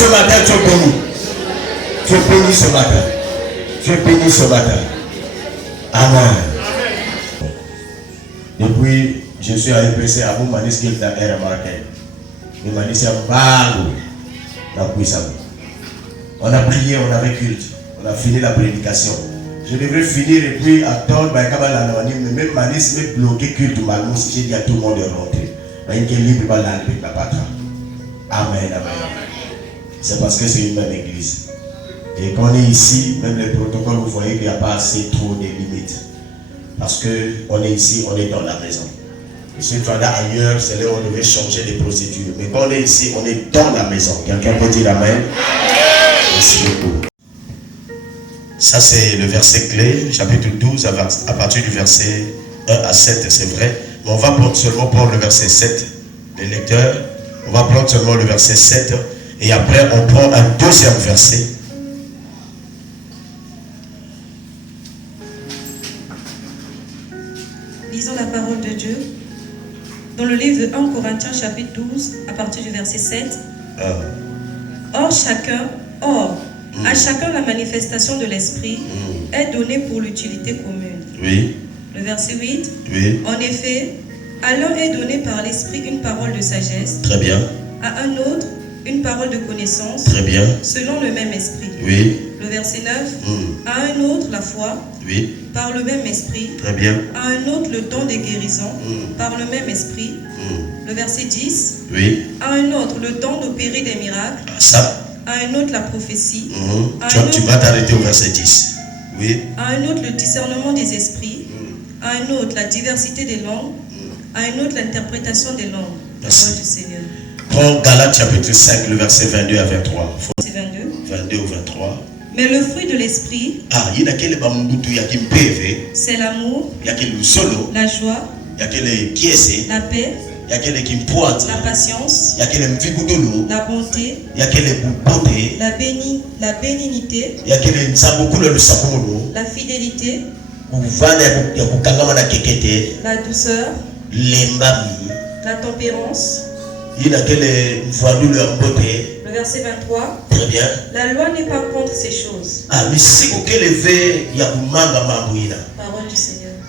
Ce matin, tu es béni. Tu es béni ce matin. Tu es béni ce matin. Amen. Depuis, je suis à l'EPC à vous, manis qu'il t'a remarqué. Mais manis, c'est un bago. On a prié, on avait culte. On a fini la prédication. Je devrais finir et puis attendre, mais même manis, même bloqué culte, malmou, si j'ai dit à tout le monde de rentrer. Mais il est libre, amen, amen. C'est parce que c'est une même église. Et quand on est ici, même les protocoles, vous voyez qu'il n'y a pas assez trop de limites. Parce qu'on est ici, on est dans la maison. Et si on est ailleurs, c'est là où on devait changer les procédures. Mais quand on est ici, on est dans la maison. Quelqu'un peut dire amen? Merci beaucoup. Ça, c'est le verset clé, chapitre 12, à partir du verset 1 à 7, c'est vrai. Mais on va seulement prendre le verset 7, les lecteurs. On va prendre seulement le verset 7. Et après, on prend un deuxième verset. Lisons la parole de Dieu dans le livre de 1 Corinthiens chapitre 12 à partir du verset 7. À chacun la manifestation de l'esprit est donnée pour l'utilité commune. Oui. Le verset 8. Oui. En effet, à l'un est donné par l'esprit une parole de sagesse. Très bien. À un autre une parole de connaissance. Très bien. Selon le même esprit. Oui. Le verset 9. À un autre la foi. Oui. Par le même esprit. Très bien. À un autre le don des guérisons. Par le même esprit. Le verset 10. Oui. À un autre le don d'opérer des miracles. Ça. À un autre la prophétie. Tu vas t'arrêter au verset 10. Oui. À un autre le discernement des esprits. À un autre la diversité des langues. À un autre l'interprétation des langues. Parole du Seigneur. Prends Galates chapitre 5, le verset 22 à 23. C'est 22. 22 ou 23. Mais le fruit de l'esprit, c'est l'amour, la joie, la paix, la patience, la bonté, la bénignité, la fidélité, la douceur, la tempérance. Le verset 23. Très bien. La loi n'est pas contre ces choses. Parole du Seigneur.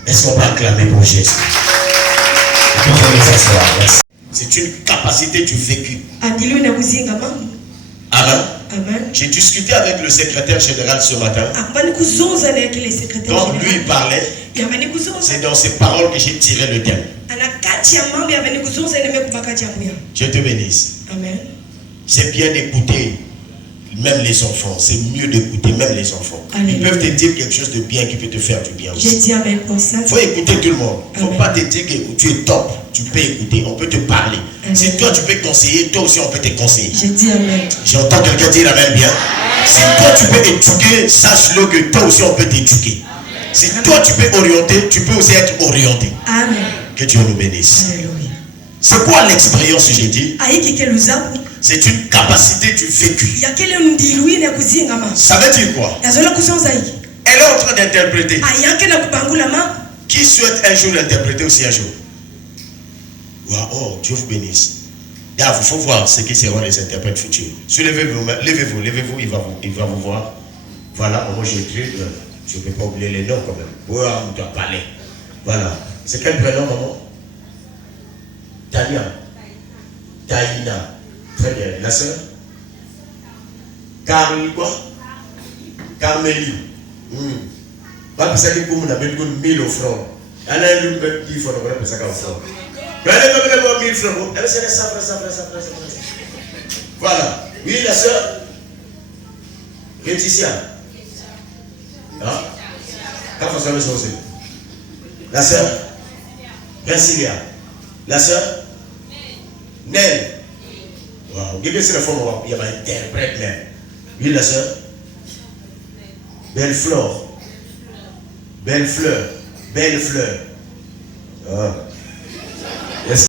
Est-ce qu'on peut acclamer pour Jésus? C'est une capacité du vécu. Amen. Amen. J'ai discuté avec le secrétaire général ce matin. Donc lui il parlait. C'est dans ces paroles que j'ai tiré le thème. Je te bénisse. Amen. C'est bien d'écouter même les enfants. C'est mieux d'écouter même les enfants. Amen. Ils peuvent te dire quelque chose de bien qui peut te faire du bien aussi. J'ai dit amen pour ça. Il faut écouter tout le monde. Il ne faut pas te dire que tu es top. Tu peux écouter. On peut te parler. Amen. Si toi tu peux conseiller, toi aussi on peut te conseiller. J'ai dit amen. J'entends quelqu'un dire amen bien. Si toi tu peux éduquer, sache-le que toi aussi on peut t'éduquer. Si toi tu peux orienter, tu peux aussi être orienté. Amen. Que Dieu nous bénisse. Alléluia. C'est quoi l'expérience que j'ai dit? C'est une capacité du vécu. Ça veut dire quoi? Elle est en train d'interpréter. Qui souhaite un jour l'interpréter aussi un jour? Wow, oh, Dieu vous bénisse. Il faut voir ce qui seront les interprètes futurs. Levez-vous, levez-vous, il va vous voir. Voilà, moi j'ai écrit, je ne peux pas oublier les noms quand même. Wow, on doit parler. Voilà. C'est quel prénom, maman? Tania. Taïna. Très bien. La sœur? Carmélie. Pas que ça dit qu'on a mis 1000 francs. Elle a eu 10 francs, on va ça comme ça. Elle a eu 1000 francs. Elle a ça. Voilà. Oui, la sœur? Laetitia. Hein? Quand vous savez ça aussi. La sœur? Gracilia. La sœur? Nel. Wow. Give us the form of your interprète même. Oui, la sœur? Belle fleur. Belle fleur. Belle fleur. Ah. Yes.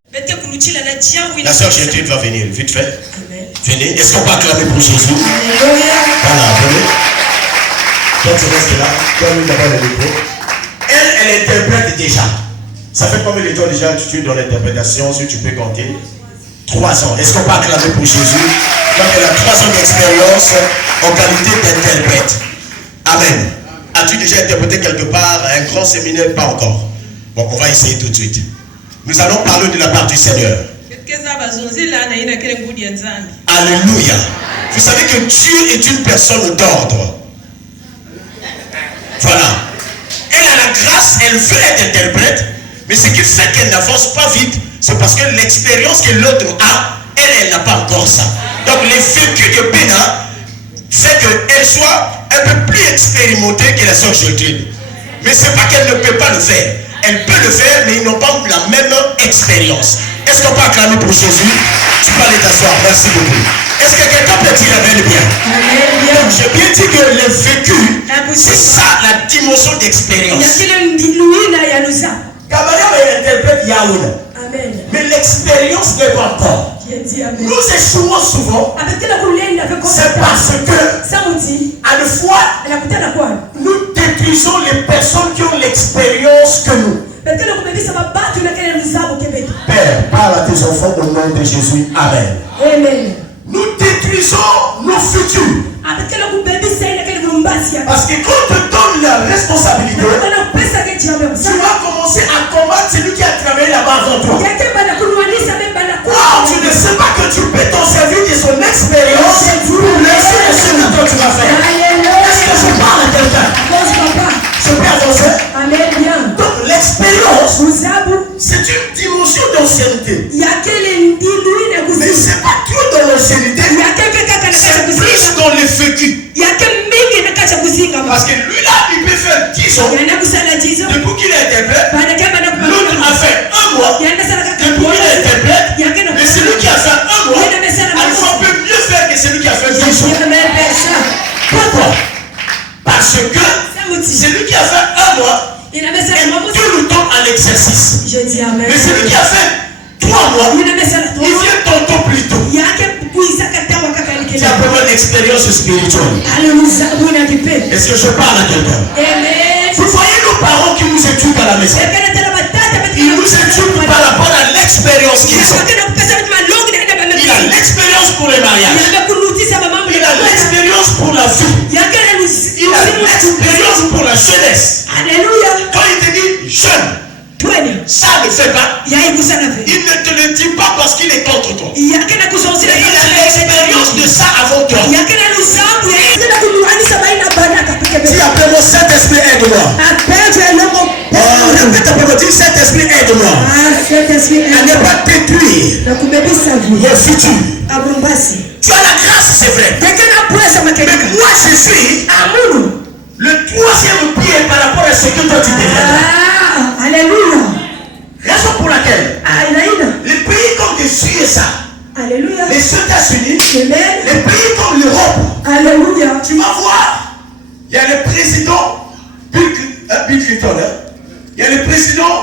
La sœur Gertrude va venir, vite fait. Amen. Venez. Est-ce qu'on va acclamer pour Jésus? Alléluia. Voilà, venez. Toi, tu restes là. Toi, lui, d'abord le micro. Elle interprète déjà. Ça fait combien de temps déjà tu es dans l'interprétation, si tu peux compter? 3 ans. Est-ce qu'on peut acclamer pour Jésus? Donc la troisième expérience en qualité d'interprète. Amen. As-tu déjà interprété quelque part à un grand séminaire? Pas encore. Bon, on va essayer tout de suite. Nous allons parler de la part du Seigneur. Alléluia. Vous savez que Dieu est une personne d'ordre. Voilà. Elle a la grâce, elle veut être interprète, mais ce qui fait qu'elle n'avance pas vite, c'est parce que l'expérience que l'autre a, elle n'a pas encore ça. Donc les vécus de Bénin fait qu'elle soit un peu plus expérimentée que la sœur Gertrude. Mais c'est pas qu'elle ne peut pas le faire. Elle peut le faire, mais ils n'ont pas la même expérience. Est-ce qu'on peut acclamer pour Jésus? Tu peux aller t'asseoir. Merci beaucoup. Est-ce que quelqu'un peut dire Amen bien? Donc j'ai bien dit que le vécu, c'est ça la dimension d'expérience. Kamara interprète Yahweh. Mais l'expérience n'est pas encore. Nous échouons souvent. C'est parce que à la fois nous détruisons les personnes qui ont l'expérience que nous. Père, parle à tes enfants au nom de Jésus. Amen. Amen. Nous détruisons nos futurs. Parce que quand on te donne la responsabilité, tu vas commencer à combattre celui qui a travaillé là-bas avant toi. Or, tu ne sais pas que tu peux t'en servir de son expérience pour réussir ce que toi tu vas faire. Est-ce que je parle à quelqu'un? Je peux avancer? Donc l'expérience, c'est une dimension d'ancienneté. Mais c'est pas trop dans l'ancienneté, c'est plus dans le vécu. Parce que lui là, il peut faire 10 ans depuis qu'il est interprète. L'autre a fait 1 mois depuis qu'il est interprète. Mais celui qui a fait 1 mois, à la fois peut mieux faire que celui qui a fait 10 ans. Pourquoi? Parce que celui qui a fait 1 mois est tout le temps à l'exercice. Mais celui qui a fait 3 mois, il vient tantôt plus tôt. C'est un peu une expérience spirituelle. Est-ce que je parle à quelqu'un? Vous voyez nos parents qui nous éduquent à la maison. Ils nous éduquent par rapport à l'expérience qu'ils ont. Il a l'expérience pour le mariage. Il a l'expérience pour la vie. Il a l'expérience pour la jeunesse. Quand il te dit jeune, ça ne fait pas. Il ne te le dit pas parce qu'il est contre toi. Il a l'expérience de ça avant toi. Dis après moi, Saint-Esprit aide-moi. Répète après moi, dis Saint-Esprit aide-moi à ne pas détruire mon futur. Tu as la grâce, c'est vrai. Mais moi je suis le 3e pied par rapport à ce que toi tu défends. Alléluia. Raison pour laquelle les pays comme le USA, Alléluia. les États-Unis, Amen. les pays comme l'Europe, Alléluia. tu vas voir, il y a le président Bill Clinton, il y a le président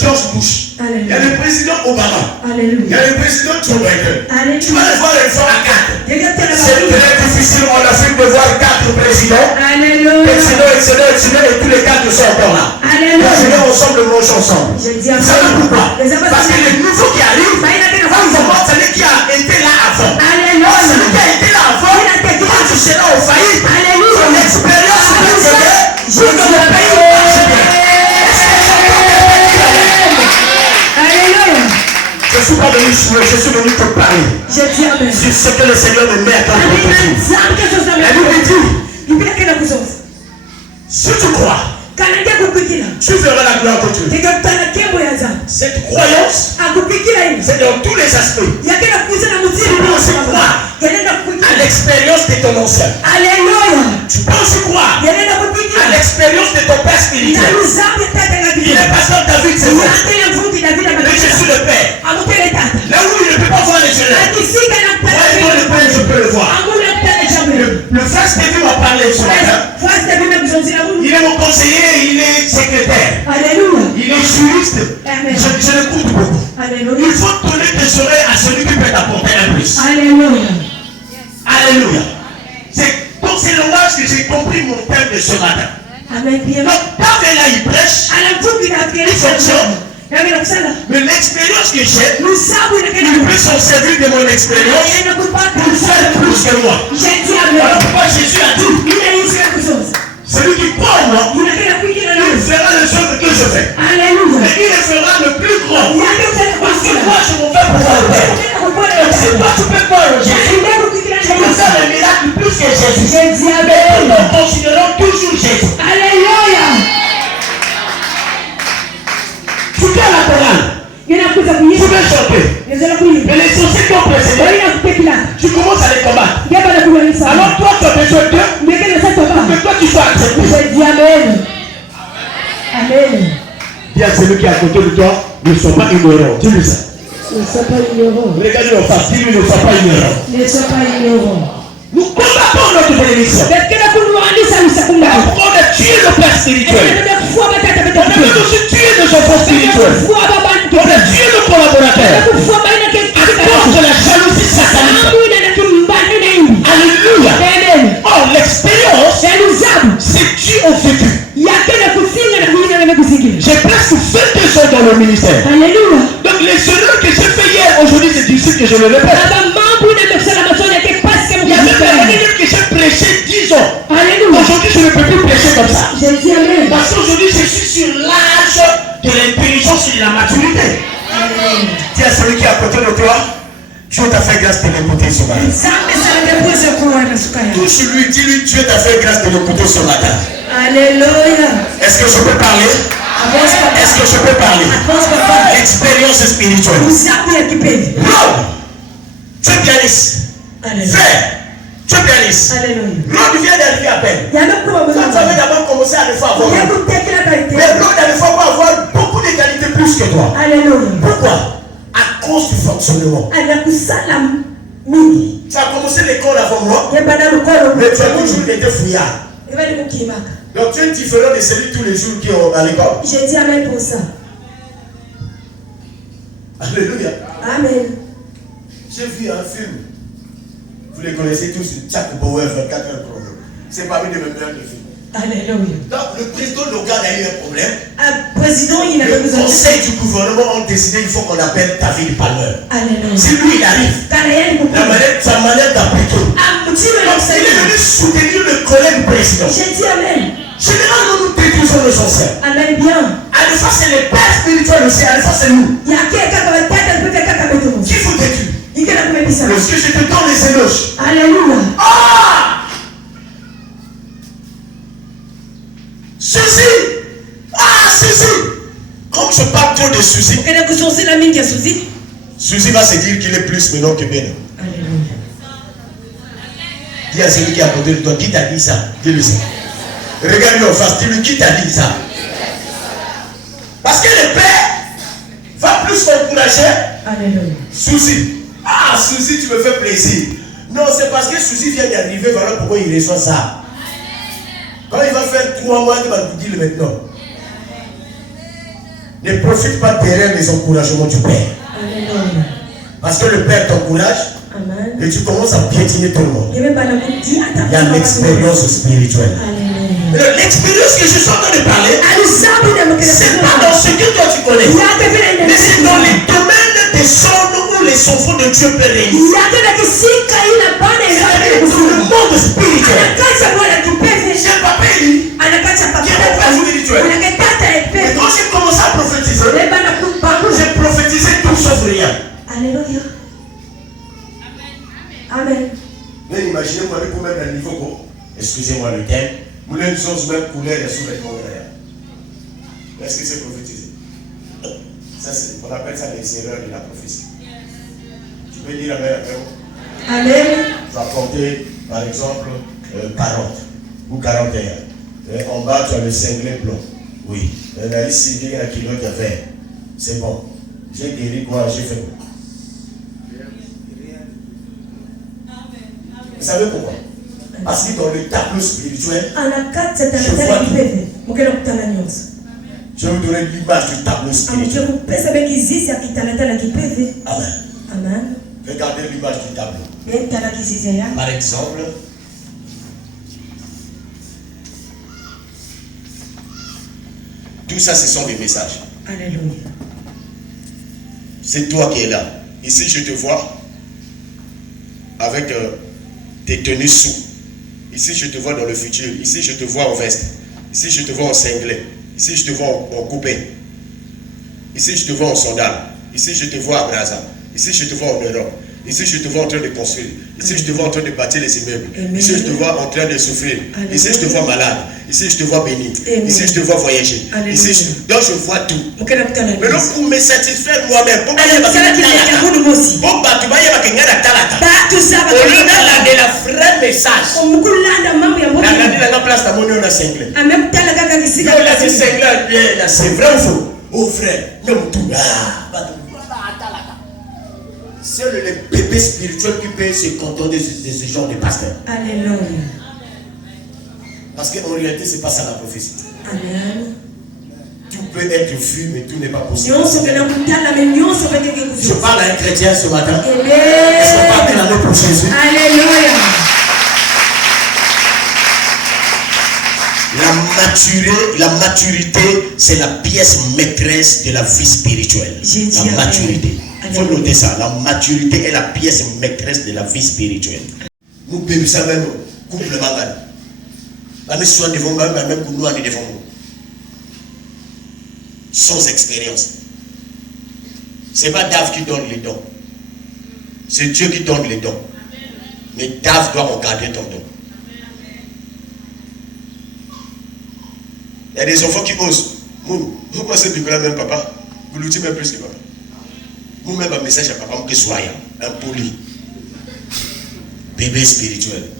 George Bush, il y a le président Obama, il y a le président Joe Biden. Tu vas les voir les fois à 4. C'est très difficile en Afrique de voir 4 présidents. Excellent, et tous les 4 sont encore là. Nous ensemble, mange ensemble. Ça ne peut pas. Parce que les nouveaux qui arrivent, on va voir celui qui a été là avant. Celui qui a été là avant, quand tu seras au faillite, ton expérience peut t'aider pour que le pays marche bien. Je suis pas venu jouer, je suis venu te parler. C'est ce que le Seigneur me met à ton côté. La Bible dit, si tu crois, tu verras la gloire de Dieu. Cette croyance, c'est dans tous les aspects. Tu peux aussi croire à l'expérience de ton ancien. Tu peux aussi croire à l'expérience de ton père spirituel. Il est pasteur David, c'est vrai. Mais je suis le père. Là où il ne peut pas voir les jeunes. Moi et moi, le père, je peux le voir. Le frère Stéphane m'a parlé ce matin. Il est mon conseiller, il est secrétaire. Il est juriste. Je l'écoute beaucoup. Il faut donner tes oreilles à celui qui peut t'apporter un plus. Alléluia. C'est dans ces langages que j'ai compris mon thème de ce matin. Donc, quand là il prêche, il fonctionne. Mais l'expérience que j'ai, il peut s'en servir de mon expérience pour faire plus que moi. Alors pourquoi Jésus a dit, celui qui croit en moi, il fera les choses que je fais. Et il le fera le plus grand. Parce que moi, je m'en fais pour le Père. Donc si toi, tu peux croire en Jésus, tu peux faire le miracle plus que Jésus. Mais nous considérons toujours Jésus. Alléluia. Tu peux la chorale. Tu peux chanter. Mais les sorciers qui ont précédé, tu commences à les combattre. Alors toi, tu as besoin d'eux pour que toi, tu sois accepté. Amen. Dis à celui qui est à côté de toi, ne sois pas ignorant. Dis-lui ça. Ne sois pas ignorant. Regardez en face, dis-lui ne sois pas ignorant. Ne sois pas ignorant. Nous combattons notre bénédiction. On a tué le père spirituel. On a aussi tué nos enfants spirituels. On a tué nos collaborateurs. À cause de la jalousie satanique. Alléluia. Or, l'expérience, c'est Dieu au vécu. J'ai presque 22 ans dans le ministère. Donc les erreurs que j'ai fait hier, aujourd'hui, c'est difficile que je le répète. Il y a même des années que j'ai prêché 10 ans. Aujourd'hui, je ne peux plus prêcher comme ça. Parce qu'aujourd'hui, je suis sur l'âge de l'intelligence et de la maturité. Dis à celui qui est à côté de toi, Dieu t'a fait grâce de l'écouter ce matin. Touche-lui, dis-lui, Dieu t'a fait grâce de l'écouter ce matin. Alléluia. Est-ce que je peux parler? Est-ce que je peux parler? L'expérience spirituelle. Rome, tu es pianiste. Frère, tu es pianiste. Rome vient d'arriver à peine. Quand tu avais d'abord commencé à le faire avoir. Mais Rome n'avait pas avoir beaucoup de qualités plus que toi. Pourquoi? À cause du fonctionnement. Tu as commencé l'école avant moi, mais tu as toujours été fouillard. Donc tu es différent de celui tous les jours qui est à l'école. J'ai dit amen pour ça. Alléluia. Amen. J'ai vu un film. Vous les connaissez tous, Jack Bauer, 24 heures chrono. C'est parmi les meilleurs films. Alléluia. Donc le président local a eu un problème. Le Le conseil du gouvernement ont décidé qu'il faut qu'on appelle David Palmer. Alléluia. Si lui il arrive, sa manière d'appliquer. Donc il est venu soutenir le collègue du président. J'ai dit amen. Généralement nous détruisons nos ancêtres. Amen bien. À la fois c'est les pères spirituels aussi, à la fois c'est nous. Qui faut détruire? Parce que je te donne les éloges. Alléluia. Ah! Ceci! Ah, ceci! Comme je parle trop de Suzy, Suzy va se dire qu'il est plus maintenant que Ben. Alléluia. Dis à celui qui est à côté de toi, qui t'a dit ça? Dis-lui ça. Regarde-lui en face, dis-lui qui t'a dit ça. Parce que le père va plus t'encourager. Alléluia. Suzy. Ah, Suzy, tu me fais plaisir. Non, c'est parce que Suzy vient d'arriver, voilà pourquoi il reçoit ça. Quand il va faire 3 mois, il va te dire maintenant. Ne profite pas derrière les encouragements du Père. Alléluia. Parce que le Père t'encourage Amen. et tu commences à piétiner tout le monde. Il y Il y a l'expérience spirituelle. Alléluia. L'expérience que je suis en train de parler, c'est pas dans ce que toi tu connais, mais c'est dans les domaines des zones où les enfants de Dieu peuvent réunir. Dans le monde spirituel. J'ai pas payé. Qui est pas spirituel. Et quand j'ai commencé à prophétiser, j'ai prophétisé tout sauf rien. Alléluia. Amen. Mais imaginez-moi pour même le niveau, excusez-moi le thème, vous avez une chose même couleur et sous-vêtements. Est-ce que c'est prophétisé? Ça, on appelle ça les erreurs de la prophétie. Tu peux dire Amen après moi? Amen. Tu vas porter, par exemple, 40 ou 41. Et en bas, tu as le cinglet blanc. Oui. Maintenant, ici, il y a un kilo de vert. C'est bon. J'ai guéri quoi? J'ai fait quoi? Vous savez pourquoi? Parce que dans le tableau spirituel, je vais vous donner l'image du tableau spirituel. Amen. Amen. Regardez l'image du tableau. Par exemple, tout ça, ce sont des messages. Alléluia. C'est toi qui es là. Ici, je te vois avec tes tenues sous. Ici, je te vois dans le futur. Ici, je te vois en veste. Ici, je te vois en cinglet. Ici, je te vois en coupé. Ici, je te vois en sandales. Ici, je te vois à Brazza. Ici, je te vois en Europe. Ici, je te vois en train de construire. Ici, je te vois en train de bâtir les immeubles. Ici, je te vois en train de souffrir. Ici, je te vois malade. Ici, je te vois béni. Ici, je te vois voyager. Ici, donc je vois tout. Maintenant, pour me satisfaire moi-même, pour de la vraie message. C'est vrai ou faux? Oh frère, seul les bébés spirituels qui peuvent se contenter de ce genre de pasteur. Alléluia. Parce qu'en réalité, c'est pas ça la prophétie. Amen. Tout peut être vu, mais tout n'est pas possible. Je parle à un chrétien ce matin. Est-ce qu'on parle de l'amour pour Jésus? Alléluia. La maturité, c'est la pièce maîtresse de la vie spirituelle. La maturité. Il faut noter ça. La maturité est la pièce maîtresse de la vie spirituelle. Nous bébés ça même couple mangane. La mission devant même pour nous devant nous. Sans expérience. C'est pas Dave qui donne les dons. C'est Dieu qui donne les dons. Mais Dave doit regarder ton don. Il y a des enfants qui osent. Vous pensez que même papa, vous l'outil même plus que papa. Vous même un message à papa que soyez impoli. Bébé spirituel.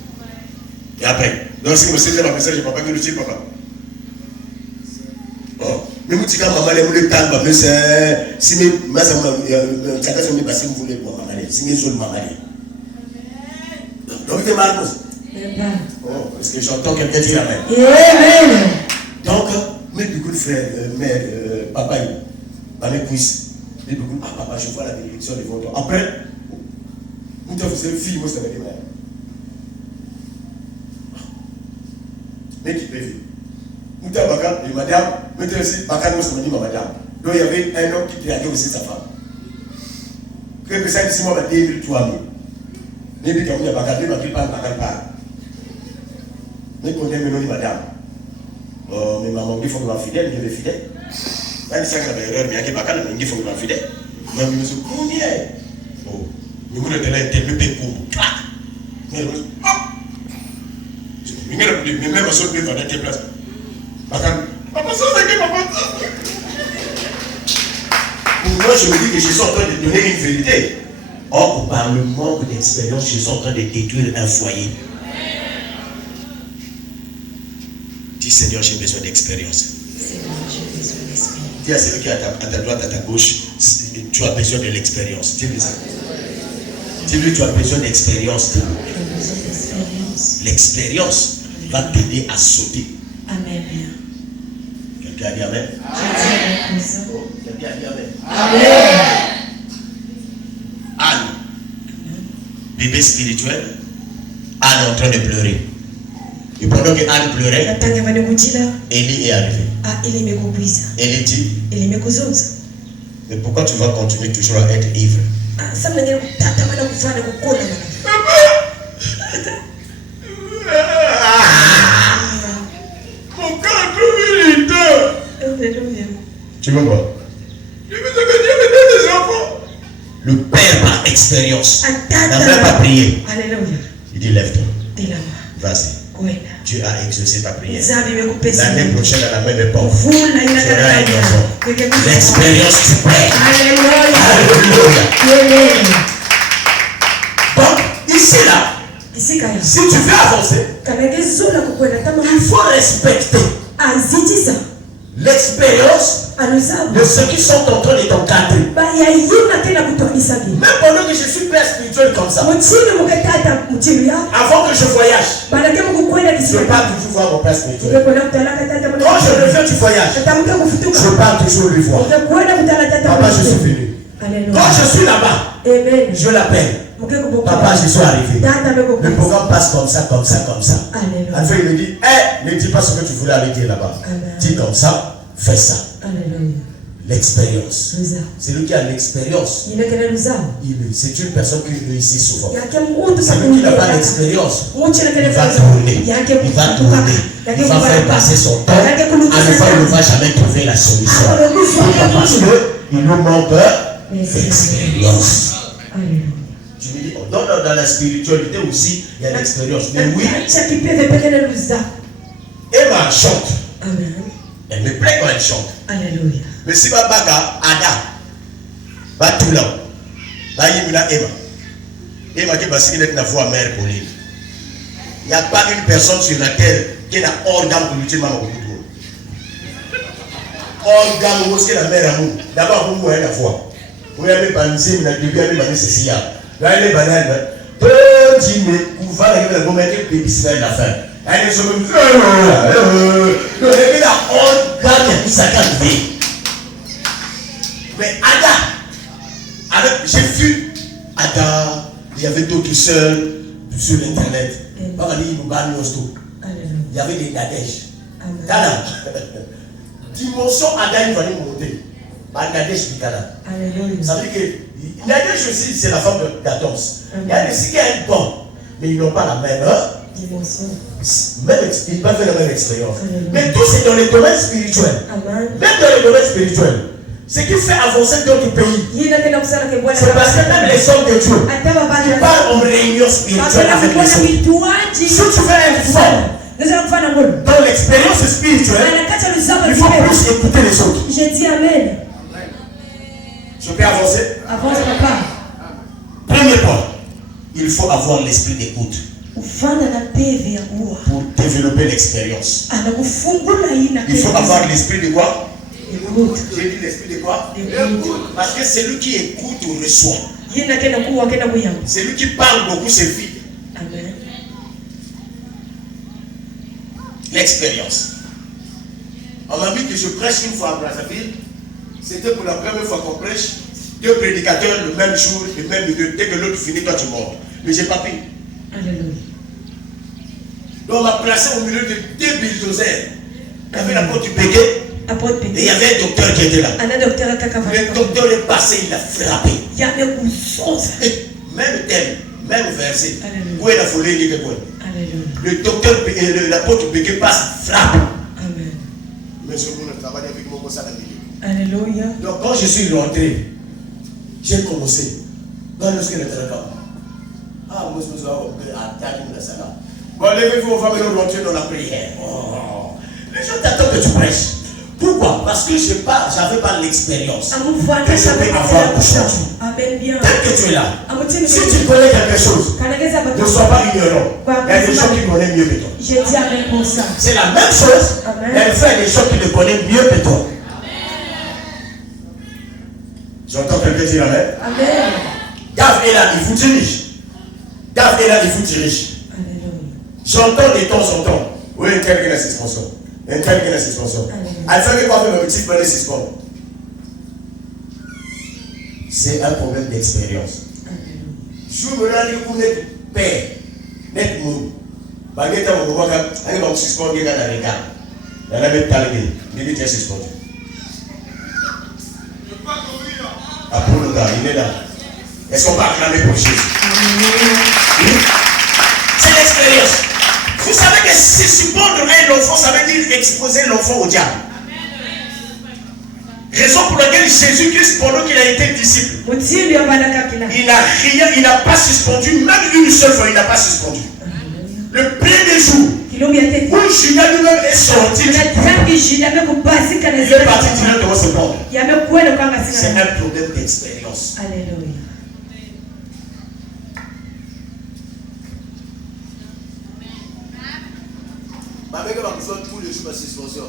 Et après, donc si vous savez un message à papa que l'outil papa. Bon, mais vous dites que maman les voulez tant, mais c'est si mes ma ça me passe vous voulez pour maman si mes autres maman. Donc c'est mal. Oh, parce que j'entends quelqu'un dire amen. Amen. Donc, mes beaucoup de frères, mère, papa, mes pouces, mes beaucoup, papa, je vois la bénédiction de votre. Après, nous avons fait fille, moi, ça va dire, mais qui prévu. Nous avons et madame, nous avons aussi, Bakar, moi, ça va dire, madame. Donc, il y avait un homme qui draguait aussi sa femme. Que ça, ici, moi, je vais dire, toi, mais puis, quand il y a Bakar, il ne va pas Bakar. Mais qu'on aime le madame. Mais maman, il faut que je sois fidèle, je vais fidèle. Même si c'est une erreur, mais il faut que je sois fidèle. Mais je me suis dit, combien? Oh, je me suis dit, je me suis dit, mais même si je me suis dit, place. Papa, ça c'est que papa. Pour moi, je me dis que je suis en train de donner une vérité. Or, par le manque d'expérience, je suis en train de détruire un foyer. Dis Seigneur, j'ai besoin d'expérience. Dis à celui qui est à ta droite, à ta gauche, tu as besoin de l'expérience. Dis-lui ça. Dis-lui, tu as besoin d'expérience. L'expérience va t'aider à sauter. Amen. Quelqu'un a dit amen? Quelqu'un a dit amen? Amen. Anne, bébé spirituel, Anne est en train de pleurer. Et pendant que Anne pleurait, Élie est arrivé. Élie dit, mais pourquoi tu vas continuer toujours à être ivre? Mon cœur tu veux quoi? Je veux que Dieu me donne des enfants. Le père par expérience n'a même pas prié. Il dit lève-toi. Vas-y. Dieu a exaucé ta prière. L'année prochaine, à la même époque, tu auras un enfant. L'expérience du Père. Alléluia. Donc, ici là, si tu veux avancer, il faut respecter l'expérience de ceux qui sont en train de t'encadrer. Même pendant que je suis père spirituel comme ça, avant que je voyage, je ne peux pas toujours voir mon père spirituel. Quand je reviens du voyage, je pars toujours lui voir. Papa, je suis venu. Quand je suis là-bas, je l'appelle. Papa, je suis arrivé. Le programme passe comme ça, comme ça, comme ça. Enfin, il me dit, ne dis pas ce que tu voulais aller dire là-bas. Dis comme ça, fais ça. L'expérience. Luza. Celui qui a l'expérience, Yule kena luza. c'est une personne qui réussit souvent. Yake mtu Celui qui n'a pas l'expérience, Mucho il kena va luza. tourner. Yake Il va tourner. Il va faire passer son temps. À la fois, il ne va jamais trouver la solution. Parce qu'il lui manque l'expérience. Alléluia. Tu me dis, dans la spiritualité aussi, il y a l'expérience. Mais oui, Emma chante. Amen. Elle me plaît quand elle chante. Alléluia. Mais si ma baga, Ada, va tout là. Va y Emma. Emma qui va signer la voix mère pour lui. Il n'y a pas une personne sur la terre qui a hors d'âme pour lutter maman pour tout le monde. Hors d'âme, où est-ce que la mère a mou? D'abord, vous voyez la voix. Vous avez pensé, mais la début, vous avez pensé ceci. Vous avez les bananes. Petit, mais vous allez vous mettre le bébé si la fin. Elle est sur le. Elle est la hors d'âme qui s'accorde. Mais Ada, j'ai vu Ada, il y avait d'autres sœurs sur l'internet. Il y avait des Nadèges. Dana, dimension Ada, il va monter. Nadège Pikana. Ça veut dire que Nadège aussi, c'est la femme d'Adams. Il y a des qui ont un bon, mais ils n'ont pas la même dimension. Ils ne peuvent faire la même expérience. Mais tout c'est dans les domaines spirituels. Même dans les domaines spirituels. Ce qui fait avancer d'autres pays, c'est parce que même les hommes de Dieu, ils parlent en réunion spirituelle avec les autres. Si tu veux être fort dans l'expérience spirituelle, il faut plus écouter les autres. J'ai dit Amen. Je peux avancer? Avance, papa. Premier point, il faut avoir l'esprit d'écoute pour développer l'expérience. Il faut avoir l'esprit de quoi? J'ai dit l'esprit de quoi? Parce que celui qui écoute ou reçoit. Celui qui parle beaucoup c'est vide. Amen. L'expérience. On m'a dit que je prêche une fois à Brazzaville. C'était pour la première fois qu'on prêche. Deux prédicateurs le même jour, le même milieu. Dès que l'autre finit, toi tu mords. Mais j'ai pas pu. Alléluia. Donc on m'a placé au milieu de deux bulldozers. Il y avait la porte du Béguet. Et il y avait un docteur qui était là. Le docteur est passé, il a frappé. Et même thème, même verset. Où est la folie de quoi? Le docteur, l'apôtre Béguet passe, frappe. Amen. Mais ce monde travaille avec mon ça. Alléluia. Donc quand je suis rentré, j'ai commencé. Dans le squelette de la carte. Ah, moi je me suis attaqué dans la salle. Bon, levez-vous, on va me rentrer dans la prière. Oh. Les gens t'attendent que tu prêches. Pourquoi? Parce que je n'avais pas l'expérience. Que je peux avoir aujourd'hui. Amen bien. Dès que tu es là, si tu connais quelque chose, ne sois pas ignorant. Il y a des gens qui connaissent mieux que toi. J'ai dit Amen pour ça. C'est la même chose. Il y a des gens qui le connaissent mieux que toi. J'entends quelqu'un dire Amen. Amen. Gave est là, il vous dirige. Gave est là, il vous dirige. J'entends de temps en temps. Oui, quelqu'un a ses sponsors. Quelqu'un a ses sponsors. Elle fait quoi avec le petit bonnet suspend? C'est un problème d'expérience. Je me rends compte que père, net mou. Baguette à mon vocal, elle va me suspendre dans les gars. Elle va me talguer. Il dit qu'elle est suspendue. Après le gars, il est là. Est-ce qu'on va acclamer pour Jésus? Oui. C'est l'expérience. Vous savez que si suspendre un enfant, ça veut dire exposer l'enfant au diable. Raison pour laquelle Jésus-Christ, pendant qu'il a été disciple, il n'a rien, il n'a pas suspendu, même une seule fois, il n'a pas suspendu. Le premier jour, où Judas lui-même est sorti, il est parti dire devant ce monde. C'est un problème d'expérience. Alléluia. Avec ma besoin tous les jours de suspension.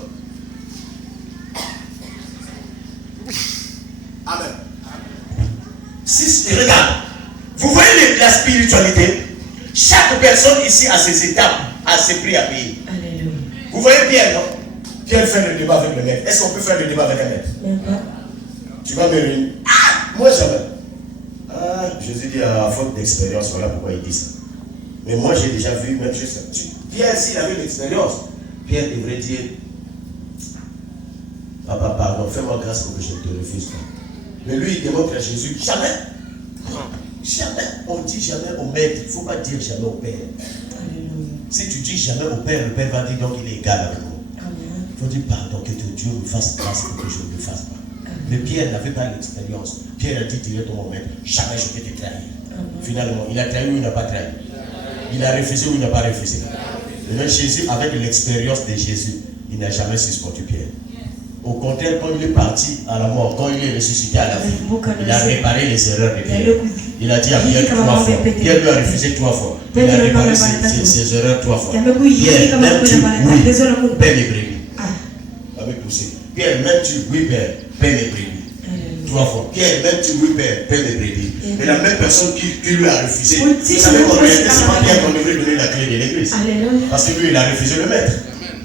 Amen. Si, regarde, vous voyez la spiritualité, chaque personne ici a ses étapes, a ses prix à payer. Alléluia. Vous voyez Pierre, non? Pierre fait le débat avec le maître. Est-ce qu'on peut faire le débat avec un maître? Tu vas me réunir. Ah, moi jamais. Ah, Jésus dit à faute d'expérience, voilà pourquoi il dit ça. Mais moi j'ai déjà vu même chose. Pierre, s'il avait l'expérience, Pierre devrait dire Papa, pardon, fais-moi grâce pour que je ne te refuse pas. Mais lui, il démontre à Jésus, jamais. Jamais. On dit jamais au maître. Il ne faut pas dire jamais au Père. Si tu dis jamais au Père, le Père va dire donc il est égal avec moi. Il faut dire pardon, que ton Dieu me fasse grâce pour que je ne le fasse pas. Mais Pierre n'avait pas l'expérience. Pierre a dit directement au maître, jamais je vais te trahir. Finalement, il a trahi ou il n'a pas trahi. Il a refusé ou il n'a pas refusé. Mais Jésus, avec l'expérience de Jésus, il n'a jamais suspendu Pierre. Au contraire, quand il est parti à la mort, quand il est ressuscité à la vie, il a réparé les erreurs de Pierre. Il a dit à Pierre 3 fois. Pierre lui a refusé 3 fois. Il a réparé ses erreurs 3 fois. Pierre, même tu, oui, paie mes brebis. Avec poussé. Pierre, même tu, oui, Père, paie mes brebis. 3 fois. Pierre, même tu, oui, Père, paie mes brebis. Mais la même personne qui lui a refusé, vous savez qu'en réalité, c'est pas Pierre qu'on devrait donner la clé de l'église. Parce que lui, il a refusé le maître.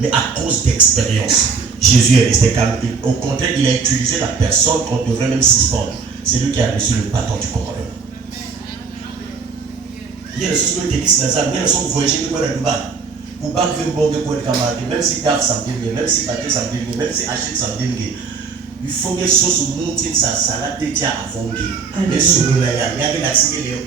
Mais à cause d'expérience, Jésus est resté calme. Au contraire, il a utilisé la personne qu'on devrait même suspendre. C'est lui qui a reçu le bâton du commandement. Il y a des choses qui disent dans ça. Il y a des choses qui voyagent pour aller à Dubaï. Pour pas que vous ayez des camarades, même si Dave s'en dénigre, même si Patrick s'en dénigre, même si Achille s'en dénigre, il faut que les choses montent sa salade déjà avant de. Mais sur le laïa, il y a des actions qui sont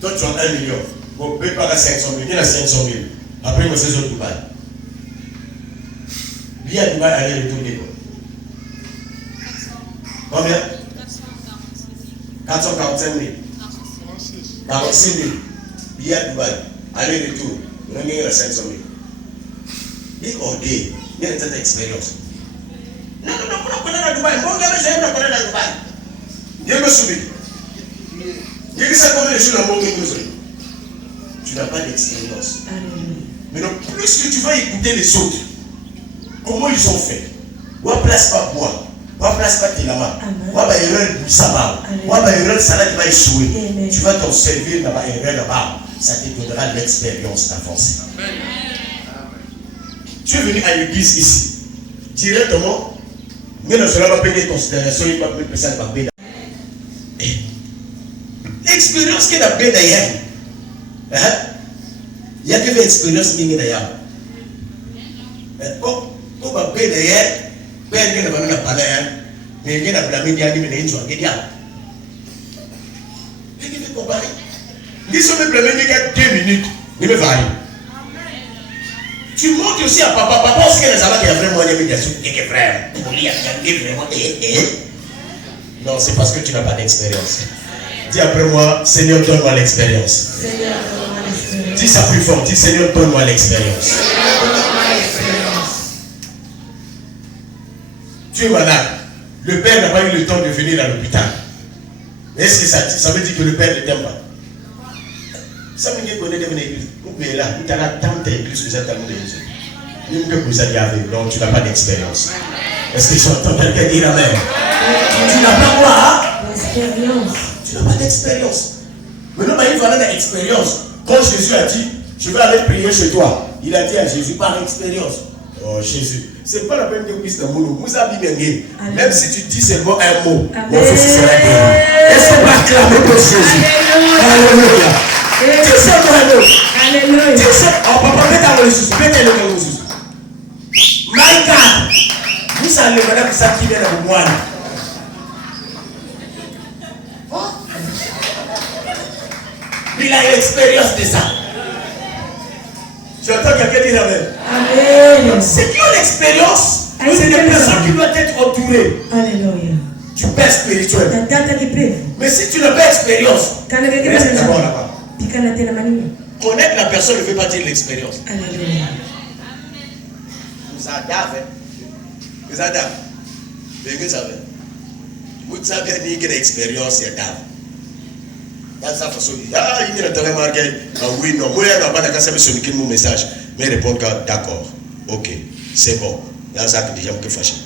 toi, tu as 1 million. Bon, paye pas 500 000. Il y a 500 000. Après, il me fait Dubaï. Lui à Dubaï, aller retourner. Combien? 445 000. 46 000. Lui à Dubaï, aller retour. Il y a 500 000. Il y a cette expérience. Non, on connaît la Dubaï. Bon, jamais on connaît la Dubaï. Il y a me soumis. Il y a ça combien de jours dans mon monde. Tu n'as pas d'expérience. Mais donc, plus que tu vas écouter les autres, comment ils ont fait, ou à place pas bois, ou à place pas tilama, ou à erreur boussama, ou à erreur salade va échouer, tu vas t'en servir dans la erreur là-bas, ça te donnera l'expérience d'avancer. Tu es venu à l'église ici, directement, mais ne sera pas payé considération, il va pas payer ça, il va payer. L'expérience qu'il a payé d'ailleurs. Il y a que l'expérience qui est d'ailleurs. Quand on va payer d'ailleurs, payer que nous allons parler, mais il y a la blâme, il y a des ménages qui sont guéris. Il y a des comparer. Ils sont même blâmés, il y a 2 minutes, il me va. Tu montres aussi à papa, papa, parce que les amants qui ont vraiment des médiations, il y a vraiment, pour lui, il y a vraiment, non, c'est parce que tu n'as pas d'expérience. Dis après moi, Seigneur, donne-moi l'expérience. Dis ça plus fort, dis Seigneur, donne-moi l'expérience. Tu es malade. Le père n'a pas eu le temps de venir à l'hôpital. Est-ce que ça veut dire que le père ne t'aime pas? Ça veut dire qu'on est devenu église. Vous pouvez là, vous avez tant d'églises que ça t'a demandé. Non, tu n'as pas d'expérience. Est-ce que je entends quelqu'un dire amen? Tu n'as pas quoi? L'expérience. Tu n'as pas d'expérience. Maintenant, il faut avoir l'expérience. Quand Jésus a dit, je vais aller prier chez toi, il a dit à Jésus, par expérience. Oh Jésus, c'est pas la peine que vous puissiez vous avez bien. Même si tu dis seulement un mot, mon fils sera guéri. Est-ce qu'on va acclamer pour Jésus? Alléluia. Tu sais moi un mot. Alléluia. Tu sais, oh papa, mettez-le le sous. Mettez-le le sous. My God. Vous allez madame ça qui vient de moi. Il a l'expérience de ça. J'entends quelqu'un dire amen. Amen. Ceux qui ont l'expérience, c'est des personnes qui doivent être entourées. Alléluia. Du père spirituel. Mais si tu n'as pas d'expérience, reste d'abord là-bas. Connaître la personne ne veut pas dire l'expérience. Alléluia. Vous adavez. Vous adavez. Vous savez. Vous savez que l'expérience est d'avant. Dans sa façon, il y a remarqué, oui, non, moi, je n'ai pas de mon message, mais répondre d'accord, ok, c'est bon. Dans ça, je suis fâché.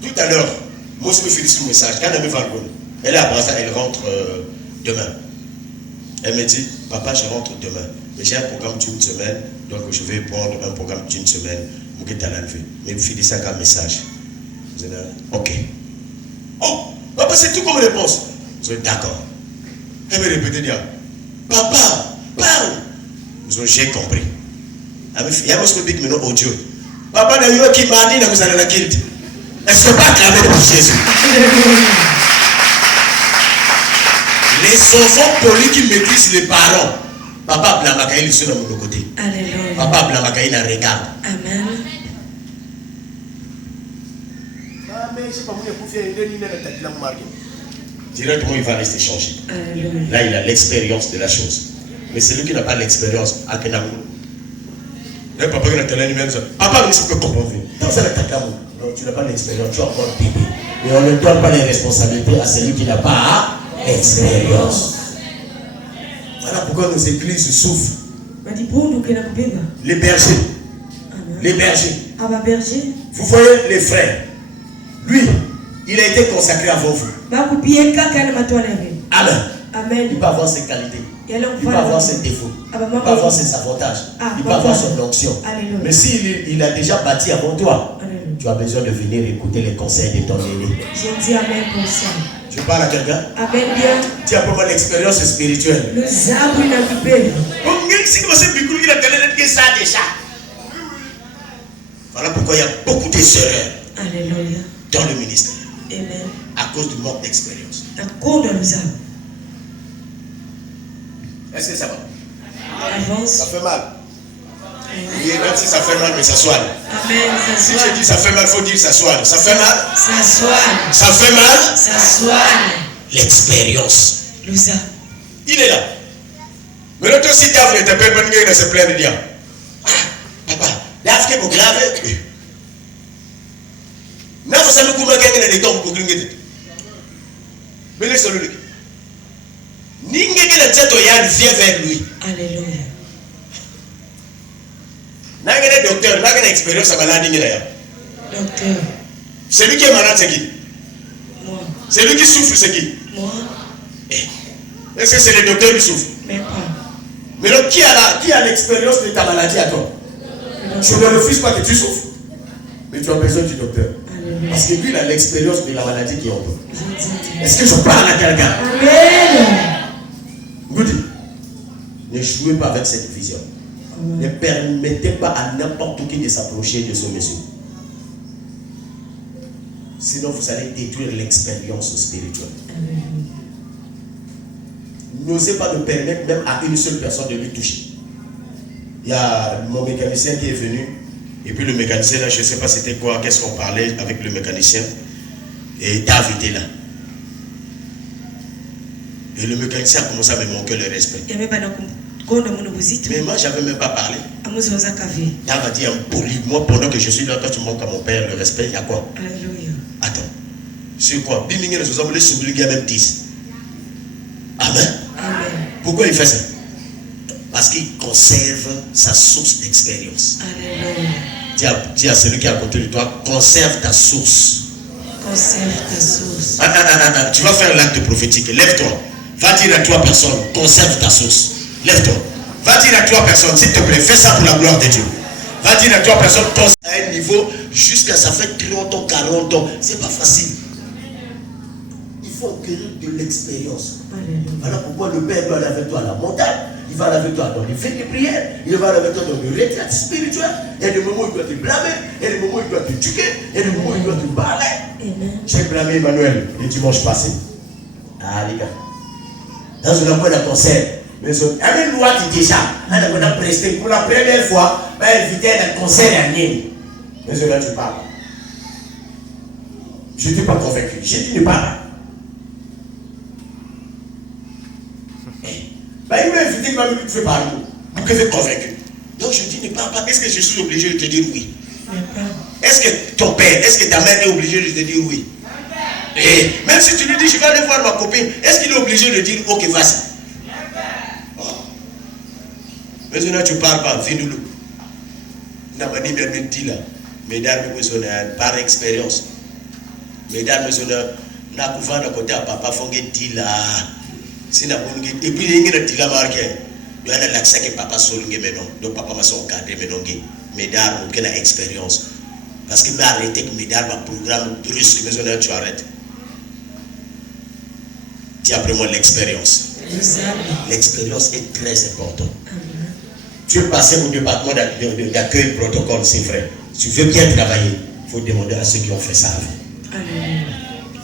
Tout à l'heure, moi, je me félicite le message. Quand elle me va elle est après ça, elle rentre demain. Elle me dit, papa, je rentre demain. Mais j'ai un programme d'une semaine, donc je vais prendre un programme d'une semaine. Je vais l'enlever. Mais vous finissez un message. Vous allez, ok. Oh, papa, c'est tout comme réponse. Je dis d'accord. Elle me répétait dire, papa, parle. J'ai compris. Il y a un big maintenant audio. Papa n'a eu qui m'a dit que vous allez la quitter. Est-ce que pas cramer pour Jésus? Les enfants polis qui maîtrisent les parents. Papa Blamakaï, ils sont de mon côté. Alléluia. Papa Blamakaï, il regarde. Amen. Directement, il va rester changé. Alléluia. Là, il a l'expérience de la chose. Mais celui qui n'a pas l'expérience, à Kenamou. Là, papa, il a télé lui-même. Papa, il peut comprendre. Non, c'est la Kenamou. Non, tu n'as pas l'expérience, tu as encore bébé. Mais on ne donne pas les responsabilités à celui qui n'a pas l'expérience. Voilà pourquoi nos églises souffrent. Les bergers. Les bergers. Vous voyez les frères. Lui, il a été consacré avant vous. Amen. Amen. Il peut avoir ses qualités. Il peut avoir ses défauts. Il peut avoir ses avantages. Il peut avoir son onction. Mais s'il a déjà bâti avant toi, tu as besoin de venir écouter les conseils de ton aîné. Je dis amen pour ça. Tu parles à quelqu'un? Amen bien. Tu as probablement l'expérience spirituelle. Le sabre il a coupé. Voilà pourquoi il y a beaucoup de erreurs Alléluia. dans le ministère. Amen. À cause du manque d'expérience. À cause de nous. Est-ce que ça va? Avance. Ça fait mal. Oui, même si ça fait mal, mais ça soigne. Amen. Si je dis ça fait mal, il faut dire ça soigne. Ça fait mal? Ça soigne. Ça fait mal? Ça soigne. L'expérience. Louisa. Il est là. Mais l'autre si Dave ne t'appelle pas, il se plaint de dire. Papa, Dave qui est grave. Mais vous savez comment quelqu'un est tombé pour gagner. Mais laissez-le. N'ingé qui est vient vers lui. Alléluia. N'a pas de docteur, n'a pas d'expérience à maladie. Docteur. Celui qui est malade, c'est qui? Moi. Celui qui souffre, c'est qui? Moi. Est-ce que c'est le docteur qui souffre? Mais pas. Mais donc, qui a l'expérience de ta maladie à toi? Je ne refuse pas que tu souffres. Mais tu as besoin du docteur. Alléluia. Parce que lui, il a l'expérience de la maladie qui est en toi. Est-ce que je parle à quelqu'un? Amen. Goudi, ne jouez pas avec cette vision. Ne permettez pas à n'importe qui de s'approcher de ce monsieur. Sinon, vous allez détruire l'expérience spirituelle. N'osez pas de permettre même à une seule personne de lui toucher. Il y a mon mécanicien qui est venu. Et puis le mécanicien, là, je ne sais pas c'était quoi, qu'est-ce qu'on parlait avec le mécanicien. Et Dave était là. Et le mécanicien a commencé à me manquer le respect. Mais moi, je n'avais même pas parlé. Dave a dit impoli. Moi, pendant que je suis là, toi, tu manques à mon père le respect. Il y a quoi? Alléluia. Attends. C'est quoi? Bimingé, nous avons les soubliers même 10. Amen. Amen. Pourquoi il fait ça? Parce qu'il conserve sa source d'expérience. Alléluia. Dis à celui qui est à côté de toi, conserve ta source. Conserve ta source. Tu vas faire l'acte prophétique. Lève-toi. Va dire à 3 personnes, conserve ta source. Lève-toi. Va dire à 3 personnes, s'il te plaît, fais ça pour la gloire de Dieu. Va dire à 3 personnes, conserve à un niveau jusqu'à ça fait 30 ans, 40 ans. C'est pas facile. Il faut acquérir de l'expérience. Voilà pourquoi le Père doit aller avec toi à la montagne. Il va aller avec toi dans les fêtes de prière. Il va aller avec toi dans les retraites spirituelles. Il y a des moments où il doit te blâmer. Il y a des moments où il doit te tuer. Il y a des moments où il doit te parler. J'ai blâmé Emmanuel le dimanche passé. Ah les gars. Dans une bonne concert. Mais il y a une loi qui dit ça. On a presté pour la première fois. On a invité à un concert à Nîmes. Mais là tu parles. Je n'étais pas convaincu. J'ai dit ne parle pas. Il m'a invité, il m'a dit tu fais parler. Vous pouvez être convaincu. Donc je dis ne parle pas. Est-ce que je suis obligé de te dire oui? Est-ce que ton père, est-ce que ta mère est obligée de te dire oui? Et même si tu lui dis je vais aller voir ma copine, est-ce qu'il est obligé de dire ok vas-y? Oh. Mais maintenant tu ne parles pas, viens-nous. Namani bien me dit là, mesdames par expérience. Mesdames, n'a couvert de côté à papa fongue dit là. Si n'a pas et puis il y a un dit marqué. Il y a l'accès que papa solunge maintenant. Donc papa m'a son cadre maintenant. Mesdames, aucune expérience. Parce qu'il m'a arrêté que mesdames un programme russe que maison tu arrêtes. Tu as vraiment l'expérience. L'expérience est très importante. Tu es passé au département d'accueil protocole, c'est vrai. Si tu veux bien travailler, il faut demander à ceux qui ont fait ça avant. Alléluia.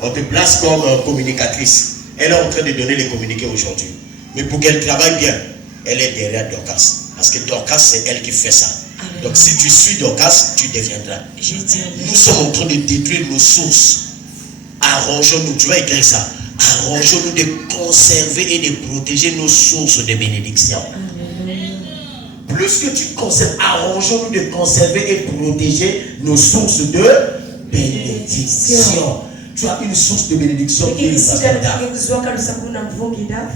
On te place comme communicatrice. Elle est en train de donner les communiqués aujourd'hui. Mais pour qu'elle travaille bien, elle est derrière Dorcas. Parce que Dorcas, c'est elle qui fait ça. Alléluia. Donc si tu suis Dorcas, tu deviendras. Je dis Nous sommes en train de détruire nos sources. Arrangeons-nous, tu vas écrire ça. Arrangeons-nous de conserver et de protéger nos sources de bénédiction. Alléluia. Plus que tu conserves, arrangeons-nous de conserver et protéger nos sources de bénédiction. Tu as une source de bénédiction qui est le pasteur Dave.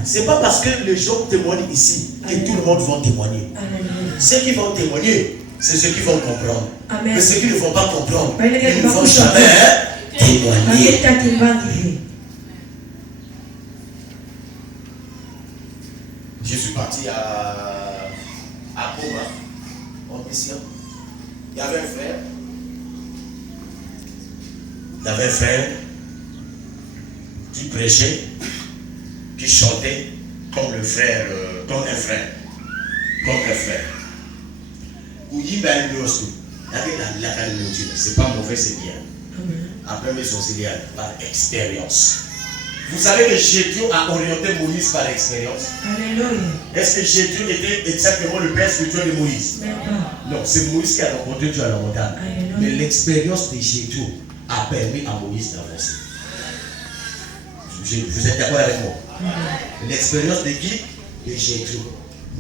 C'est pas parce que les gens témoignent ici que tout le monde va témoigner. Alléluia. Ceux qui vont témoigner, c'est ceux qui vont comprendre. Amen. Mais ceux qui ne vont pas comprendre, Amen. ils ne vont jamais témoigner. Je suis parti à Goma, en mission. Il y avait un frère. Il y avait un frère qui prêchait, qui chantait comme le frère, comme un frère. Comme un frère. C'est pas mauvais, c'est bien. Après mes auxiliaires, par expérience. Vous savez que Jésus a orienté Moïse par expérience. Alléluia. Est-ce que Jésus était exactement le père spirituel de Moïse? Même pas. Non, c'est Moïse qui a rencontré Dieu à la montagne. Alléluia. Mais l'expérience de Jésus a permis à Moïse d'avancer. Vous êtes d'accord avec moi? L'expérience de qui? De Jésus.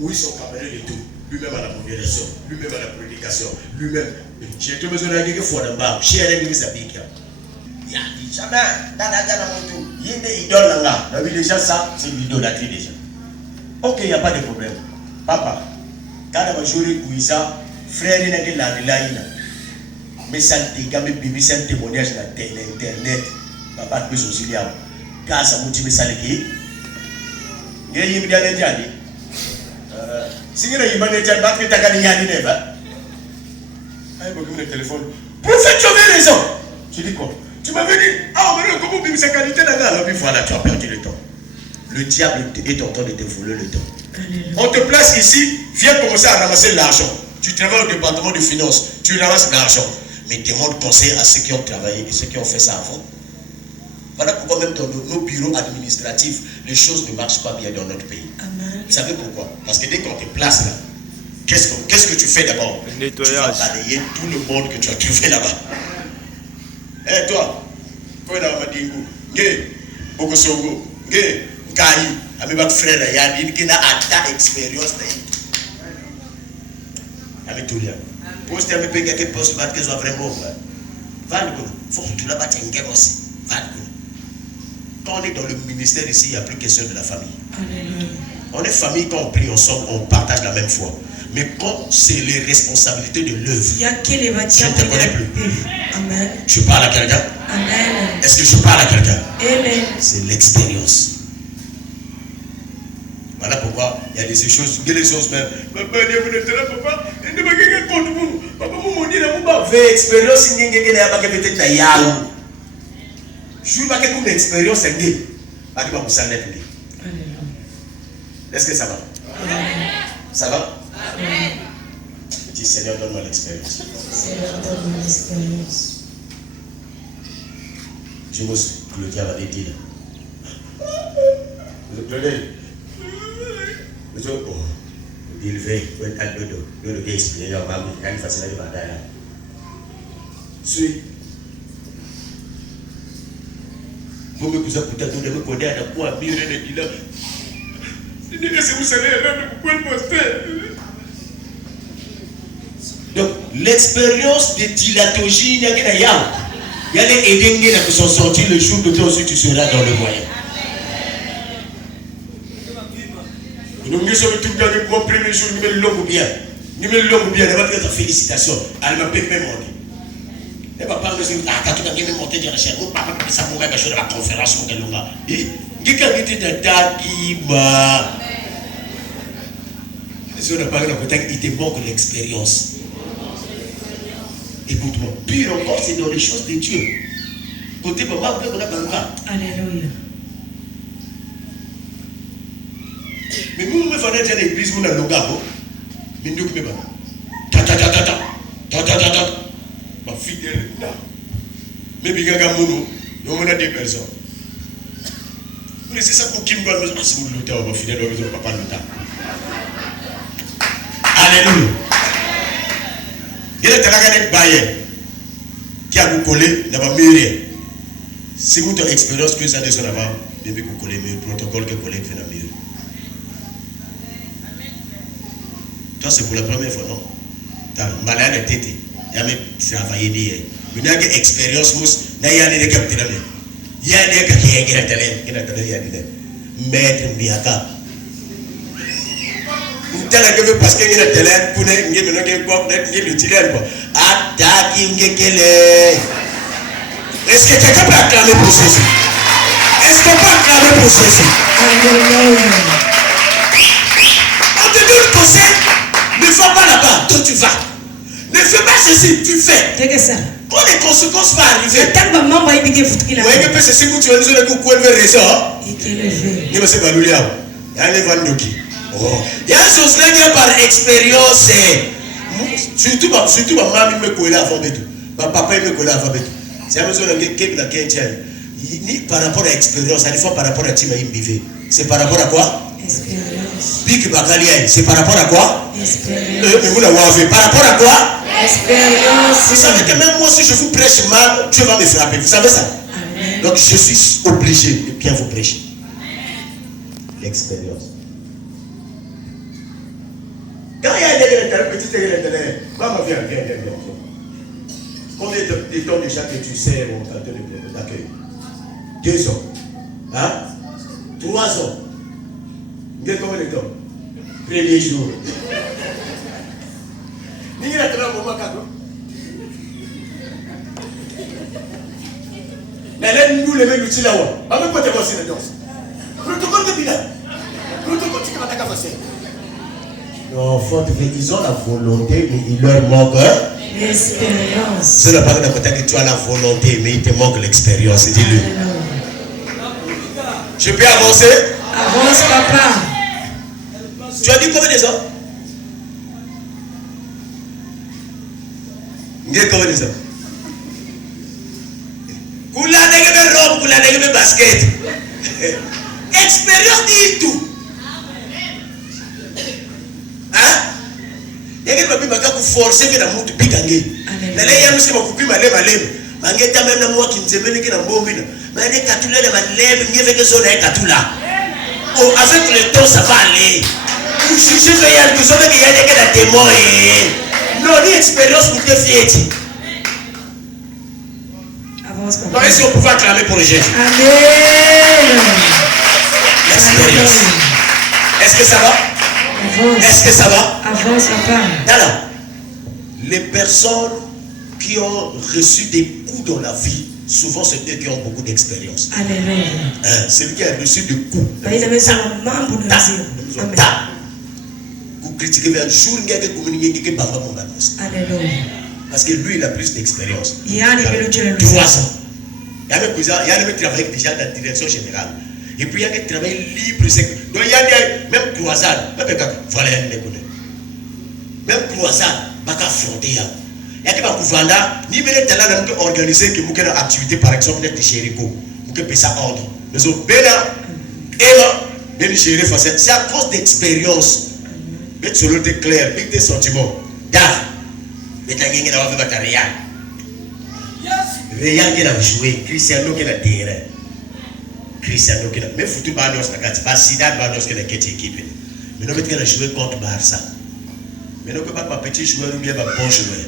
Moïse s'est capable de tout. Lui-même à la modération, lui-même à la prédication, lui-même. Jésus me dit quelque fois dans le bas. Chez elle, il s'habille. Il a dit jamais. Il y a des idoles là. La vie déjà, ça, c'est l'idolâtrie déjà. Ok, il n'y a pas de problème. Papa, quand on va jouer Kouisa, frère, il y a de la mais ça te gagne, bébé, c'est un témoignage sur Internet. Papa, tu peux aussi dire. Quand ça motive ça, il y a une idée de dire. Si vous avez une idée de dire, vous avez une idée de dire. Le téléphone. Prophète, tu avais raison. Je dis quoi? Tu m'avais dit, ah, mais comment vous avez qualité d'agala? Voilà, tu as perdu le temps. Le diable est en train de te voler le temps. On te place ici, viens commencer à ramasser l'argent. Tu travailles au département de finances, tu ramasses l'argent. Mais demande conseil à ceux qui ont travaillé et ceux qui ont fait ça avant. Voilà pourquoi même dans nos bureaux administratifs, les choses ne marchent pas bien dans notre pays. Amen. Vous savez pourquoi? Parce que dès qu'on te place là, qu'est-ce que tu fais d'abord? Tu vas balayer tout le monde que tu as trouvé là-bas. Eh toi, quand on a dit, Bokosogo, Kai, avec votre frère, il y a une qui a ta expérience. Avec tout le monde. Pour que tu aies quelque chose qui soit vraiment bon. Il faut que tu l'as aussi. Quand on est dans le ministère ici, il n'y a plus question de la famille. Alléluia. On est famille, quand on prie ensemble, on partage la même foi. Mais quand c'est les responsabilités de l'œuvre, je ne te connais plus. Amen. Je parle à quelqu'un. Amen. Est-ce que je parle à quelqu'un? Amen. C'est l'expérience. Voilà pourquoi il y a des choses, même. Expérience, je vais faire une expérience. Est-ce que ça va? Ça va? Dis Seigneur, donne-moi l'expérience. Seigneur, donne-moi l'expérience. Je me suis Claudia va dire. Claudia. Il veut être de expliquer. Il va faire une bataille. Suis. Vous me posez peut-être de me connaître à quoi mieux de dire. Donc, l'expérience de dilatologie, il y a des aidés qui sont sortis le jour que toi aussi tu seras dans le moyen. Nous sommes tout dans le premier jour, nous mettons l'homme bien. Nous mettons l'homme bien, nous mettons félicitations. Elle m'a fait même monter. Et papa me dit, quand tu as monté dans la chaîne, mon papa me dit ça, mon mec, je suis dans la conférence. Quelqu'un qui était dans ta guiba. Si on n'a pas il te manque l'expérience. Écoute-moi, pire encore, c'est dans les choses de Dieu. Côté papa, on a pas. Alléluia. Mais nous, on va dans l'église, on a le gars. Mindouk me bana. Ta. Ma fidèle. Mais bigaga mono, nous on a deux personnes. Mais c'est ça pour qui me donne le temps, on va fidèle, on va pas le temps. Alléluia. Il y a des baillés qui a vous collé, n'a pas mûri. Si vous avez expérience que ça de son avant, depuis que vous collez le protocole que vous collez fait la mûri. Toi, c'est pour la première fois, non? Tu as malade de tête. Il y a même travaillé d'hier. Il y a une expérience, il y a des gens qui ont il y a des gens qui ont maître Miaka. Parce qu'il y a des gens qui ont est-ce que quelqu'un peut acclamer pour Jésus? Est-ce qu'on peut acclamer pour Jésus? On te donne conseil, ne va pas là-bas, toi tu vas. Ne fais pas ceci, tu fais. Quand les conséquences vont arriver, voyez que c'est ce que tu as dit, que vous avez raison. Il y a une chose là par expérience. Surtout ma maman me connaît avant de tout. Ma papa me connaît avant de tout. C'est un par rapport à l'expérience, par rapport à Tima Imbivé. C'est par rapport à quoi? Expérience. C'est par rapport à quoi? Expérience. Par rapport à quoi? Expérience. Vous savez que même moi, si je vous prêche mal, Dieu va me frapper. Vous savez ça? Amen. Donc je suis obligé de bien vous prêcher. L'expérience. Quand il y a des petites maman, viens. Combien de temps déjà que tu sais mon canton d'accueil? 2 ans. Hein? 3 ans. Combien de temps? Premier jour. Ni la tra moment quand. Mais là nous les mêmes outils là-haut. Pas même pas te voir la danse. Protocole de bilan. Protocole tu vas t'avancer. Non, ils ont la volonté, mais il leur manque l'expérience. C'est la parole de côté que tu as la volonté, mais il te manque l'expérience. Dis-le. Je peux avancer? Avance, papa. Tu as dit combien de ans? Combien de ans? Kula nege robe, kula nege basket. Expérience dit tout. Yeke babi maka ku forcer que na mutu bikange. Na le yamu se bakupi malema lema. Mangeta même na moi qui nzemene ke na mbomina. Mane katula le malema ngeve ke so na katula. Oh avec le temps ça va aller. Vous jugez que y a tout ça que y a des que témoin. Non, ni expérience pour te fier. Avance pas. Non, est-ce qu'on peut acclamer pour le Jésus? Amen. L'expérience. Est-ce que ça va? Avance. Est-ce que ça va? Avance, papa. Alors, les personnes qui ont reçu des coups dans la vie, souvent c'est eux qui ont beaucoup d'expérience. Alléluia. Celui qui a reçu des coups. Vous critiquez un jour, Alléluia. Parce que lui, il a plus d'expérience. 3 ans. Il y a même travaillé déjà dans la direction générale. Et puis il y a des travail libre. Donc il y a des même croisades. Même croisade, pas qu'à affronter. Il y a des gens qui ont talents qui organiser que vous avez une activité, par exemple, de Chérico. Vous avez ça ordre. Mais au Bénin, c'est à cause d'expérience. Mais sur le clair, avec des sentiments. D'art. Mais tu as gagné dans la Réal. Réal qui a joué, Cristiano qui a terrain. Cristiano qui a. Mais football, pas Zidane, qui a équipe. Mais nous avons joué contre Barça. Mais nous ne pouvons pas petit joueur ou bien un bon joueur.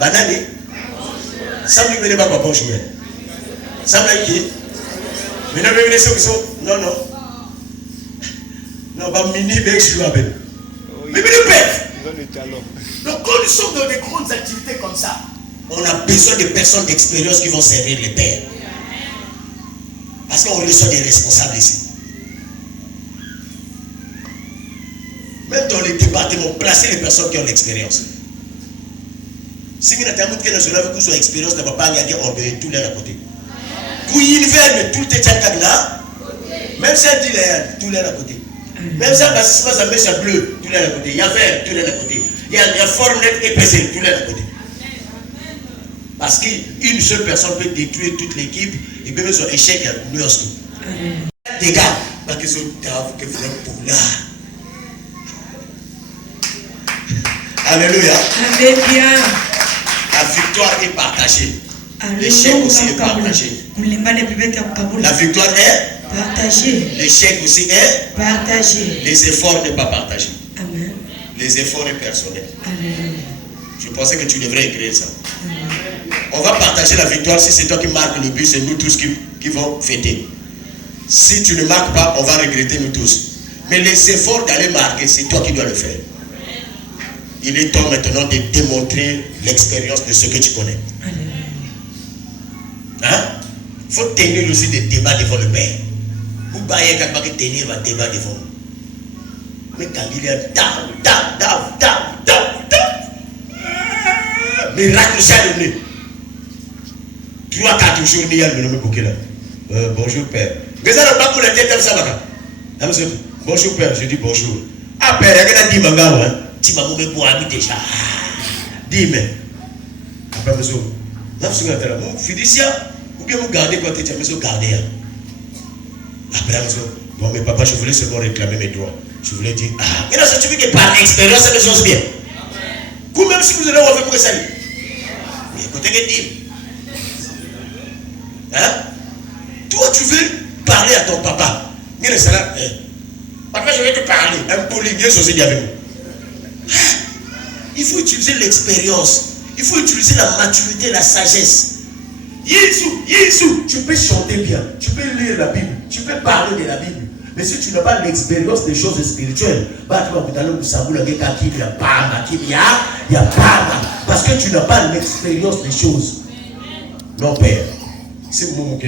Banani, ça ne veut pas bon joueur. Ça veut dire mais nous avons laissé non. Non, pas mini bec joueur. Mais nous pète. Donc quand nous sommes dans des grandes activités comme ça, on a besoin de personnes d'expérience qui vont servir les pères. Parce qu'on reçoit des responsables ici. Même dans les départements, placer les personnes qui ont l'expérience. Si vous avez une expérience, vous ne pouvez pas gagner tout l'air à côté. Vous y allez, mais tout est là. Même si elle dit tout l'air à côté. Même ça, parce que ça met ça bleu, tout là à côté. Il y a vert, tout là à côté. Il y a forme nette épaissée, tout là à côté. Parce qu'une seule personne peut détruire toute l'équipe et même son échec à lui aussi. Des gars, parce que sont que vous êtes pour là. Alléluia. Alléluia. La victoire est partagée. L'échec aussi est partagé. La victoire est partagée. L'échec aussi est partagé. Les efforts n'est pas partagé. Amen. Les efforts est personnel. Alléluia. Je pensais que tu devrais écrire ça. On va partager la victoire. Si c'est toi qui marques le but, c'est nous tous qui vont fêter. Si tu ne marques pas, on va regretter nous tous. Mais les efforts d'aller marquer, c'est toi qui dois le faire. Il est temps maintenant de démontrer l'expérience de ce que tu connais. Hein? Il faut tenir aussi des débats devant le Père. Vous baillez quand même tenir un débat devant. Mais quand il y a miracle, ça le nez. 3-4 jours, il y a le nom là. Bonjour Père. Mais ça ne pas pour la tête comme ça. Bonjour Père, je dis bonjour. Ah Père, il y a dit manga, tu m'as mis pour habiter déjà. Dis-moi. Après, monsieur, vous fiducia, ou bien vous gardez quand tu es monsieur gardé. Après, monsieur, bon, mais papa, je voulais seulement réclamer mes droits. Je voulais dire, ah, mais là, ça tu veux que par expérience, ça me chose bien. Ou même si vous allez refaire pour ça. Écoutez, que dit. Hein? Toi, tu veux parler à ton papa. Mais le salaire, papa, je vais te parler. Un polygué, c'est aussi avec nous. Il faut utiliser l'expérience. Il faut utiliser la maturité, la sagesse. Yézou, tu peux chanter bien, tu peux lire la Bible, tu peux parler de la Bible. Mais si tu n'as pas l'expérience des choses spirituelles, parce que tu n'as pas l'expérience des choses. Non, Père. Si vous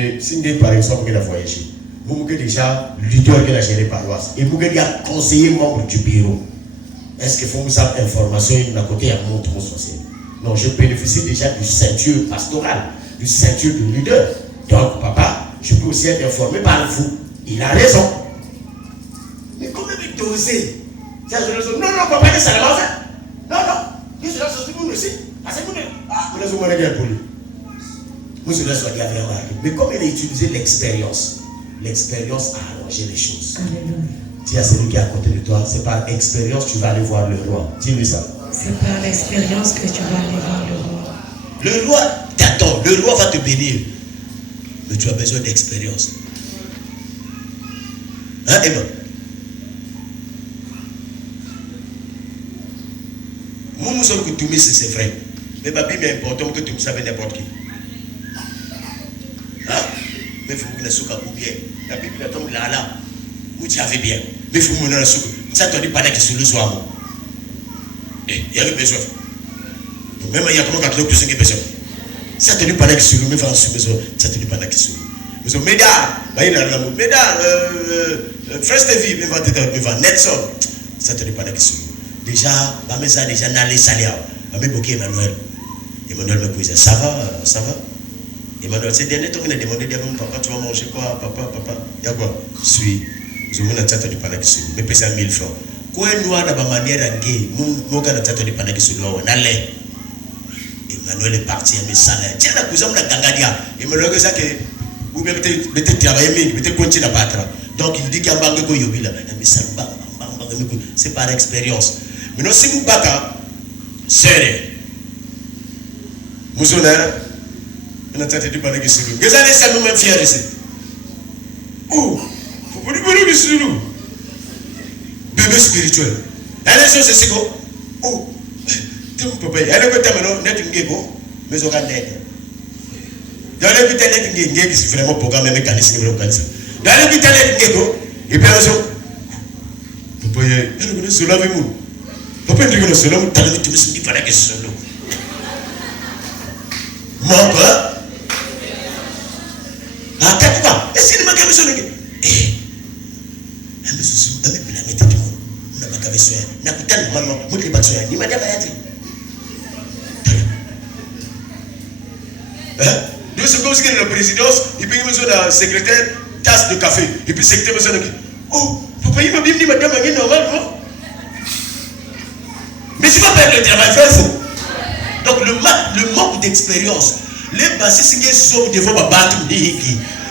par exemple, vous avez voyagé, vous avez déjà leader de la gérée paroisse, et vous avez conseiller membre du bureau. Est-ce qu'il faut vous avoir information à côté à mon tronc social? Non, je bénéficie déjà du ceinture pastoral, du ceinture de leader. Donc, papa, je peux aussi être informé par vous. Il a raison. Mais comment il doser? Non, papa, que ça ne va faire. Non, que cela se trouve aussi. Vous laissez moi regarder pour lui. Vous se laissez regarder vraiment. Mais comme il a utilisé l'expérience a arrangé les choses. Dis à celui qui est à côté de toi, c'est par expérience que tu vas aller voir le roi. Dis-lui ça. C'est par l'expérience que tu vas aller voir le roi. Le roi t'attend, le roi va te bénir. Mais tu as besoin d'expérience. Hein, Emma? Moi, nous sommes que tout mis, c'est vrai. Mais ma Bible est important que tu me saches n'importe qui. Hein? Mais il faut que tu sois bien. La Bible est comme là. Vous savez bien. Mais il faut que tu sois ça te dit pas que c'est le soir. Il y a besoin. Même il y a comment 80% de besoin. Ça te dit pas que c'est le même ça te dit pas que c'est le même. Mesdames, First TV, Nelson, ça te dit pas que c'est le même. Déjà, n'allez salir. Emmanuel me posait, ça va? Emmanuel, c'est dernier temps qu'il a demandé, papa, tu vas manger quoi? Papa, il y a quoi? Suis. Je me dis, tu pas que c'est le même. Mais pèse 1000 francs. Quoi noir de manière à gay, mon gars n'a pas de sur l'eau, on allait. Emmanuel est parti à mes salaires. Tiens, la cousin de la Gangadia. Emmanuel, c'est ça que vous mettez travailler, mettez continuer à battre. Donc il dit qu'il y a un bague de Yobila. C'est par expérience. Mais non, si vous battez, c'est vous honnez, on a traité de pas de sur l'eau. Vous allez ça nous-mêmes fiers ici. Oh, faut pas nous sur l'eau. Bébé spirituel. Elle est chose c'est quoi? Oh, tu peux pas. Elle est que tu as maintenant net une guégo, mais on a net. Dans le but net une guégo qui est vraiment programme mécanisme mécanisme. Dans le but net une guégo, et puis alors, papa, elle est sur la vie mou. Papa, elle est sur la vie mou. T'as vu tu me dis pas la question là. Mon père. Ah, qu'est-ce que tu as? Est-ce qu'il m'a qu'à me sonner? Elle me soucie, elle me plaît, mais t'es tout. Na kutana mama mutli batsoya ni madama yati nous sommes comme si la présidence il paye besoin d'un secrétaire tasse de café et puis secrétaire besoin de oh pays me dit madame est normalement. Mais tu vas perdre le travail, frère faux. Donc le manque d'expérience, les bassistes qui sont devant ma battre, mais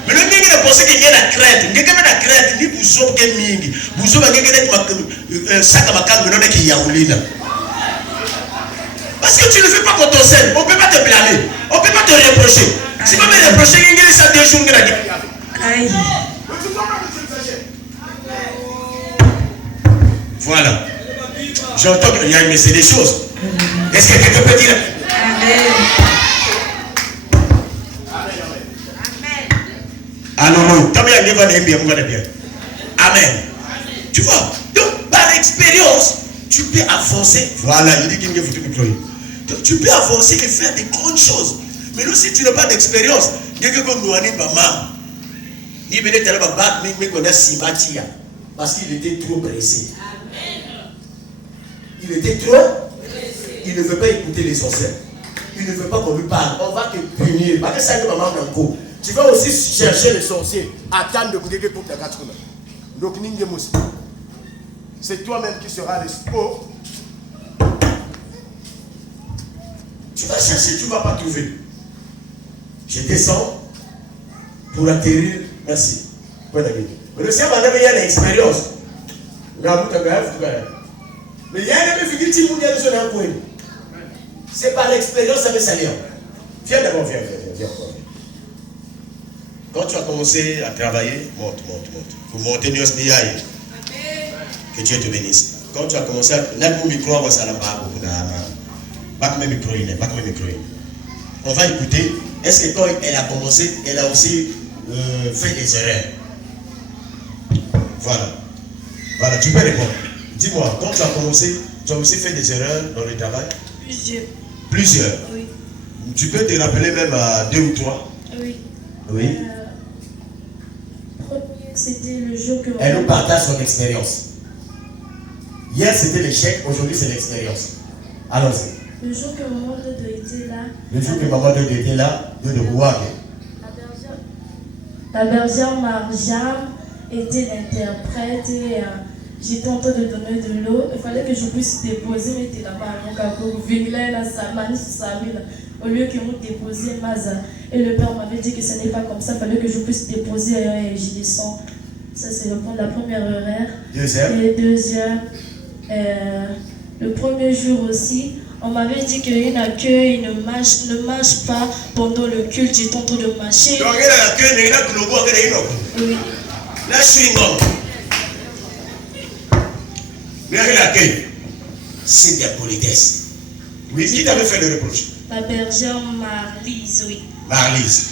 le mingi ne pense qu'il y a la crête, il y a la crête, ni pour sauver quel mingi, pour sauver quel sac à ma carte, mais non, qui y a oulina. Parce que tu ne fais pas contre ton sel, on ne peut pas te blâmer, on ne peut pas te reprocher. Si tu me reprocher, il y a ça 2 jours. Aïe. Voilà. J'entends qu'il y a mais c'est des choses. Est-ce que quelqu'un peut dire? Amen. Ah non, non. Amen. Tu vois? Donc, par expérience, tu peux avancer. Voilà, il dit qu'il y a foutu micro. Tu peux avancer et faire des grandes choses. Mais nous, si tu n'as pas d'expérience, quelqu'un comme nous, maman, il venait te battre, mais qu'on a si bâti, parce qu'il était trop pressé. Il était trop pressé. Il ne veut pas écouter les sorcières. Il ne veut pas qu'on lui parle. On va te punir. Parce que ça, que maman en cours. Tu vas aussi chercher les sorciers. Attendre de goûter pour ta gâteau. Donc, c'est toi-même qui seras le sport. Tu vas chercher, tu ne vas pas trouver. Je descends pour atterrir. Merci. Mais le Seigneur m'a donné une expérience. Mais il y a un peu de qui c'est par l'expérience, ça veut salir. Viens d'abord, viens. Quand tu as commencé à travailler, monte. Pour monter Dieu que Dieu te bénisse. Quand tu as commencé à mettre mon micro, on va écouter. Est-ce que quand elle a commencé, elle a aussi fait des erreurs? Voilà, tu peux répondre. Dis-moi, quand tu as commencé, tu as aussi fait des erreurs dans le travail? Plusieurs? Oui. Tu peux te rappeler même à 2 ou 3? Oui. Oui. Premier, c'était le jour que... Elle nous partage son expérience. Hier c'était l'échec, aujourd'hui c'est l'expérience. Allons-y. Le jour que maman Dodo était là... Le jour que maman Dodo était là, de Rouague. La bergère Marjam était l'interprète et j'étais en train de donner de l'eau. Il fallait que je puisse déposer, mais tu là-bas à mon capot. Au lieu que nous déposions Maza. Et le père m'avait dit que ce n'est pas comme ça. Il fallait que je puisse déposer et j'y descends. Ça, c'est la première erreur. Deuxième. Et deuxième, le premier jour aussi, on m'avait dit qu'une accueil ne marche pas pendant le culte. J'étais en train de marcher. Donc, il y a l'accueil, mais il y a le Oui. la chewing-gum. Mais il y a l'accueil. C'est de la politesse. Oui, qui t'avait fait le reproche? La bergère Marlise, oui. Marlise.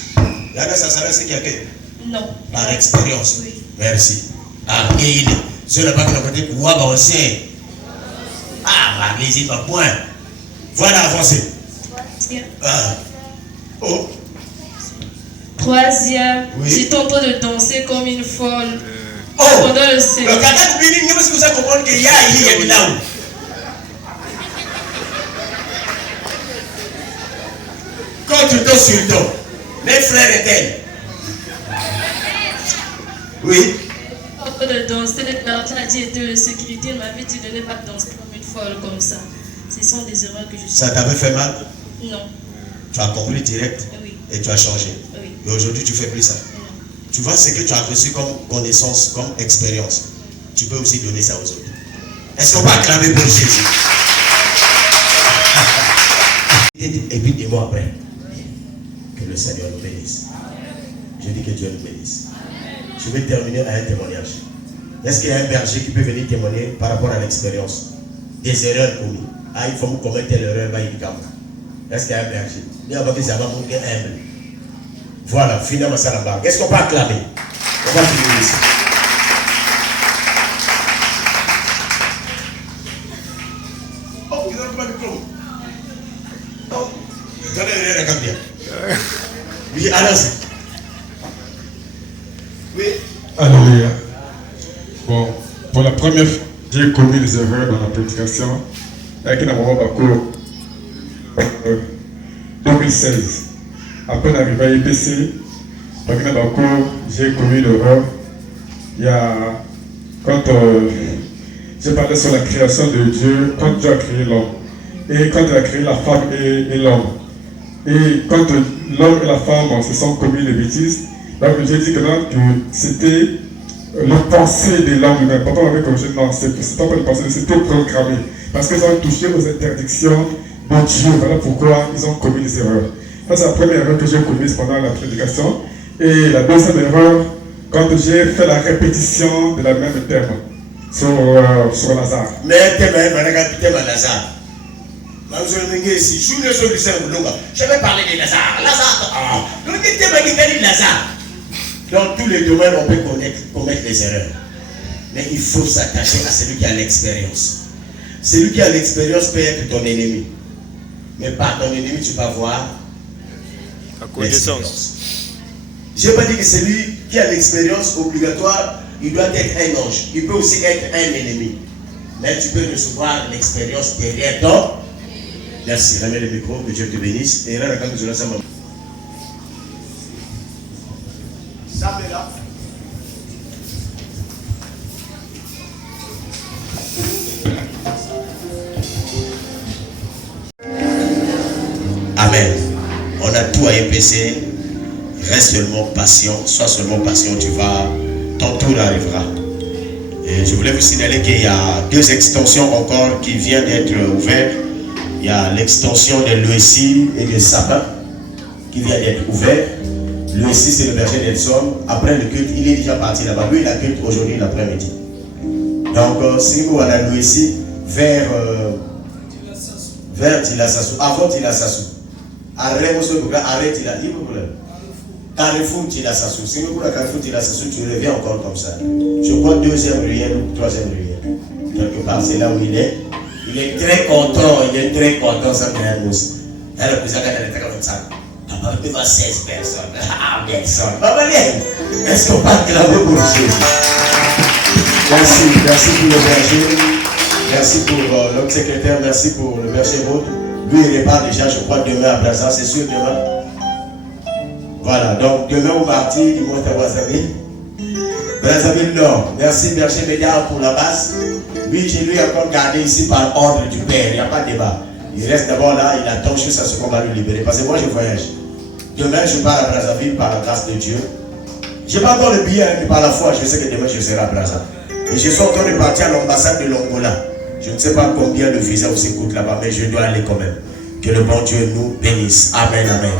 Là, ça s'arrête, c'est qui accueille? Non. Par expérience. Oui. Merci. Ah, et il est. Sur la banque, on dit, ouah, on sait. Ah, Marlise, il va point. Voilà, avancez. Ah. Oh. Troisième, Oui. j'étais en train de danser comme une folle. Oh. Pendant le Le séjour. cadavre béni, nous, si vous avez compris qu'il y a là. Quand tu tombes sur le dos, mes frères étaient. Oui. En train de danser, le gardien a dit était le sécurité, il m'avait dit de ne pas danser comme une folle comme ça. Ce sont des erreurs que je suis. Ça t'avait fait mal? Non. Tu as compris direct Oui. et tu as changé. Oui. Et aujourd'hui, tu fais plus ça. Non. Tu vois ce que tu as reçu comme connaissance, comme expérience. Tu peux aussi donner ça aux autres. Est-ce qu'on va acclamer pour Jésus? Et puis dis-moi après. Que le Seigneur nous bénisse. Je dis que Dieu nous bénisse. Je vais terminer à un témoignage. Est-ce qu'il y a un berger qui peut venir témoigner par rapport à l'expérience? Des erreurs commises. Ah, il faut me commettre telle erreur, bah, il est-ce qu'il y a un berger? Il y a un berger, ça va monter humble. Voilà, finalement, ça là-bas. Qu'est-ce qu'on peut acclamer? On va finir ici. Oh, il n'a pas de micro. Oh, donnez-le la caméra. Oui, allons-y. Oui. Alléluia. Bon, pour la première fois, j'ai commis des erreurs dans la prédication avec un moment parcours 2016. Après l'arrivée à IPC, j'ai commis l'erreur il y a quand j'ai parlé sur la création de Dieu, quand Dieu a créé l'homme, et quand il a créé la femme et l'homme, et quand l'homme et la femme se sont commis les bêtises, donc j'ai dit que c'était la pensée de l'homme lui-même. Papa m'avait corrigé, non, c'est pas une pensée, c'était programmé. Parce qu'ils ont touché aux interdictions de Dieu. Voilà pourquoi ils ont commis des erreurs. Ça, c'est la première erreur que j'ai commise pendant la prédication. Et la deuxième erreur, quand j'ai fait la répétition de la même terme sur Lazare. Mais thème Lazare. Je vais parler de Lazare. Lazare. Dans tous les domaines, on peut commettre des erreurs. Mais il faut s'attacher à celui qui a l'expérience. Celui qui a l'expérience peut être ton ennemi. Mais par ton ennemi, tu vas voir la connaissance. Je n'ai pas dit que celui qui a l'expérience obligatoire, il doit être un ange. Il peut aussi être un ennemi. Mais tu peux recevoir l'expérience derrière toi. Merci. Ramène le micro, que Dieu te bénisse. Et là, quand nous allons ensemble. Ça me là. Amen. On a tout à EPC. Reste seulement patient. Sois seulement patient. Ton tour arrivera. Et je voulais vous signaler qu'il y a 2 extensions encore qui viennent d'être ouvertes. Il y a l'extension de l'ESI et de Sabin qui vient d'être ouverte. L'ESI, c'est le berger d'Edson. Après le culte, il est déjà parti là-bas. Lui, il a culte aujourd'hui l'après-midi. Donc, si vous allez à l'ESI, vers Tilasassou, avant Tilasassou. Arrête Carrefour Tilasassou. Si vous allez à Carrefour Tilasassou, tu reviens encore comme ça. Je crois 2e ruelle ou 3e ruelle. Quelque part, c'est là où il est. Il est très content, ça me donne aussi. Dans le président, il est comme ça. Papa, devant 16 personnes. Ah, personne. Papa, est-ce qu'on parle de la pour Jésus? Merci pour le berger. Merci pour notre secrétaire. Merci pour le berger Maud. Lui, il repart déjà, je crois, demain à Brazza. C'est sûr, demain. Voilà, donc demain au mardi, il monte à Brazzaville. Brazzaville Nord. Merci, berger Médard, pour la base. Lui, j'ai lui encore gardé ici par ordre du Père. Il n'y a pas de débat. Il reste d'abord là, il attend jusqu'à ce qu'on va le libérer. Parce que moi, je voyage. Demain, je pars à Brazzaville par la grâce de Dieu. Je n'ai pas encore le billet, mais par la foi, je sais que demain, je serai à Brazzaville. Et je suis en train de partir à l'ambassade de l'Angola. Je ne sais pas combien le visa aussi coûte là-bas, mais je dois aller quand même. Que le bon Dieu nous bénisse. Amen, amen.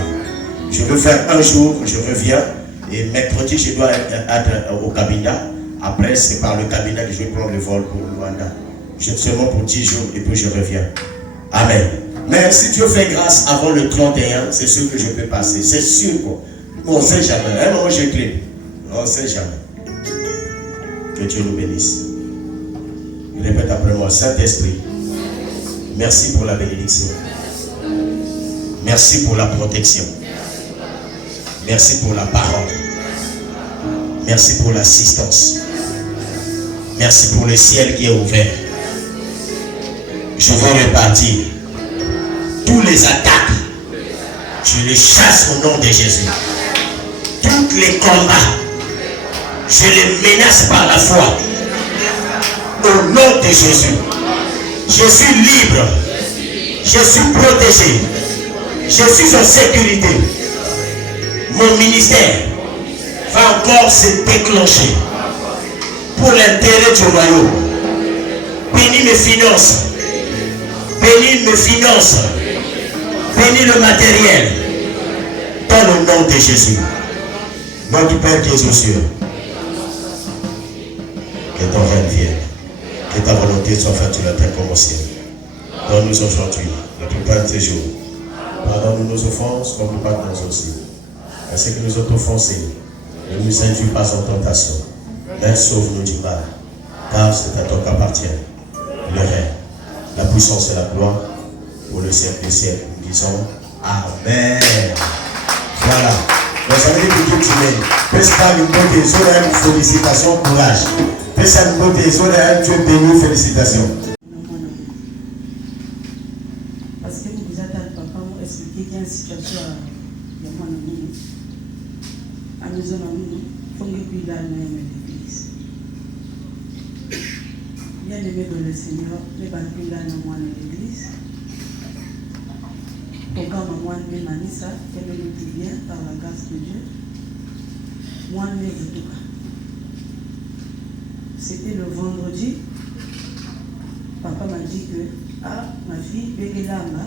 Je veux faire un jour, je reviens. Et mercredi, je dois être au cabinet. Après, c'est par le cabinet que je vais prendre le vol pour Luanda. Seulement pour 10 jours et puis je reviens. Amen. Mais si Dieu fait grâce avant le 31, c'est sûr que je peux passer. C'est sûr. On ne sait jamais. À un moment, j'écris. On ne sait jamais. Que Dieu nous bénisse. Répète après moi. Saint-Esprit, merci pour la bénédiction. Merci pour la protection. Merci pour la parole. Merci pour l'assistance. Merci pour le ciel qui est ouvert. Je veux repartir. Tous les attaques, je les chasse au nom de Jésus. Tous les combats, je les menace par la foi. Au nom de Jésus. Je suis libre. Je suis protégé. Je suis en sécurité. Mon ministère va encore se déclencher pour l'intérêt du royaume. Bénis mes finances. Bénis mes finances. Bénis le matériel. Dans le nom de Jésus. Notre Père qui es aux cieux. Que ton règne vienne. Que ta volonté soit faite sur la terre comme au ciel. Donne-nous aujourd'hui notre pain de ces jours. Pardonne-nous nos offenses comme nous pardonnons aussi. À ceux qui nous ont offensés, ne nous induis pas en tentation, mais sauve-nous du mal. Car c'est à toi qu'appartient le règne, la puissance et la gloire pour le siècle des siècles. Nous disons Amen. Voilà. Donc ça veut dire que Dieu t'aime. Pèse-toi une bonne des félicitations, courage. Pèse-toi une bonne des Dieu béni, félicitations. Parce que vous êtes un papa, vous expliquez qu'il y a une situation de mon ami. À nous, il faut que nous l'église. Bien-aimé dans le Seigneur, les banquiers là dans moi dans l'église. Pourquoi moi ne manisa, elle me dit bien par la grâce de Dieu. Moi ne vous tout cas. C'était le vendredi. Papa m'a dit que ma fille, Béguélamba,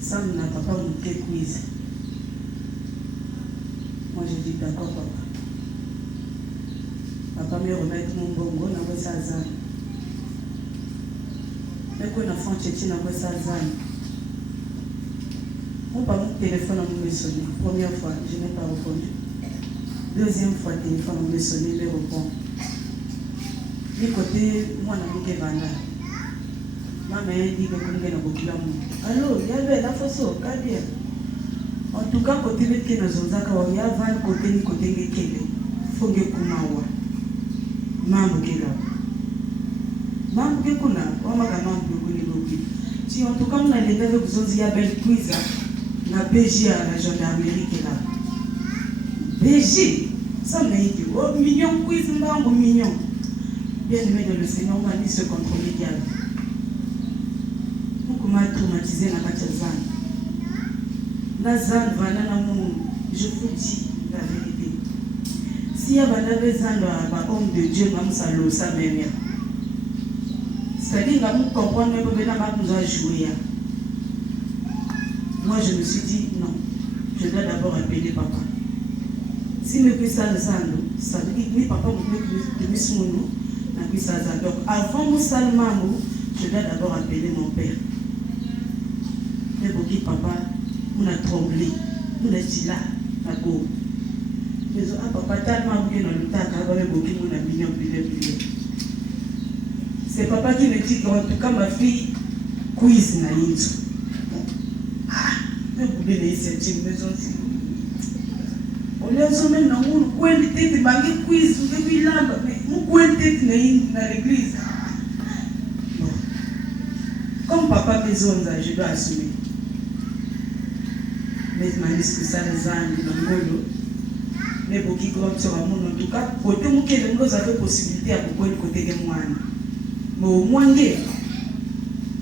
ça n'a pas monté quiz. Moi j'ai dit d'accord papa. Papa me remet mon bongo na kwa sazan. Mais quand on a fait tchétché na kwa sazan. Mon téléphone a sonné. Première fois, je n'ai pas répondu. Deuxième fois, le téléphone a sonné, je réponds. Du côté, moi, je n'ai pas de ma mère dit que je n'ai pas de allô, il y avait la photo, bien. En tout cas, côté de qui nous avons il y a 20 côtés de côté de qui il faut que nous mambo kila mambo kekuna wama kama mambo kuli si en tout cas on a les deux besoins ya belle quiz na BG à la gendarmerie kila BG ça me dit oh mignon quiz mambo mignon bien aimé dans le Seigneur on va ni se contrôler diable beaucoup m'a traumatisé na katazan na zan vana na mungu je vous dis la vérité. Si y a un homme de Dieu, c'est-à-dire que nous comprenons que nous avons joué. Moi, je me suis dit, non, je dois d'abord appeler papa. Si je fais ça, ça veut dire que papa me fait donc, avant mon salement, je dois d'abord appeler mon père. Mais pour qui papa, on a tremblé, on a dit là, à go. Mais papa tellement bien dans le tas c'est papa qui me dit qu'en tout cas ma fille quiz na yinzo. Mais vous venez cette maison si on est au même dans mon coin de tête bangi quiz depuis là mais mon coin de tête na l'église. Comme papa besoin ça je dois assumer. Mais manis que ça les années dans ngolo. Mais pour qui compte sur un monde en tout cas, côté où vous avez possibilité à beaucoup de côté de moi. Mais au moins,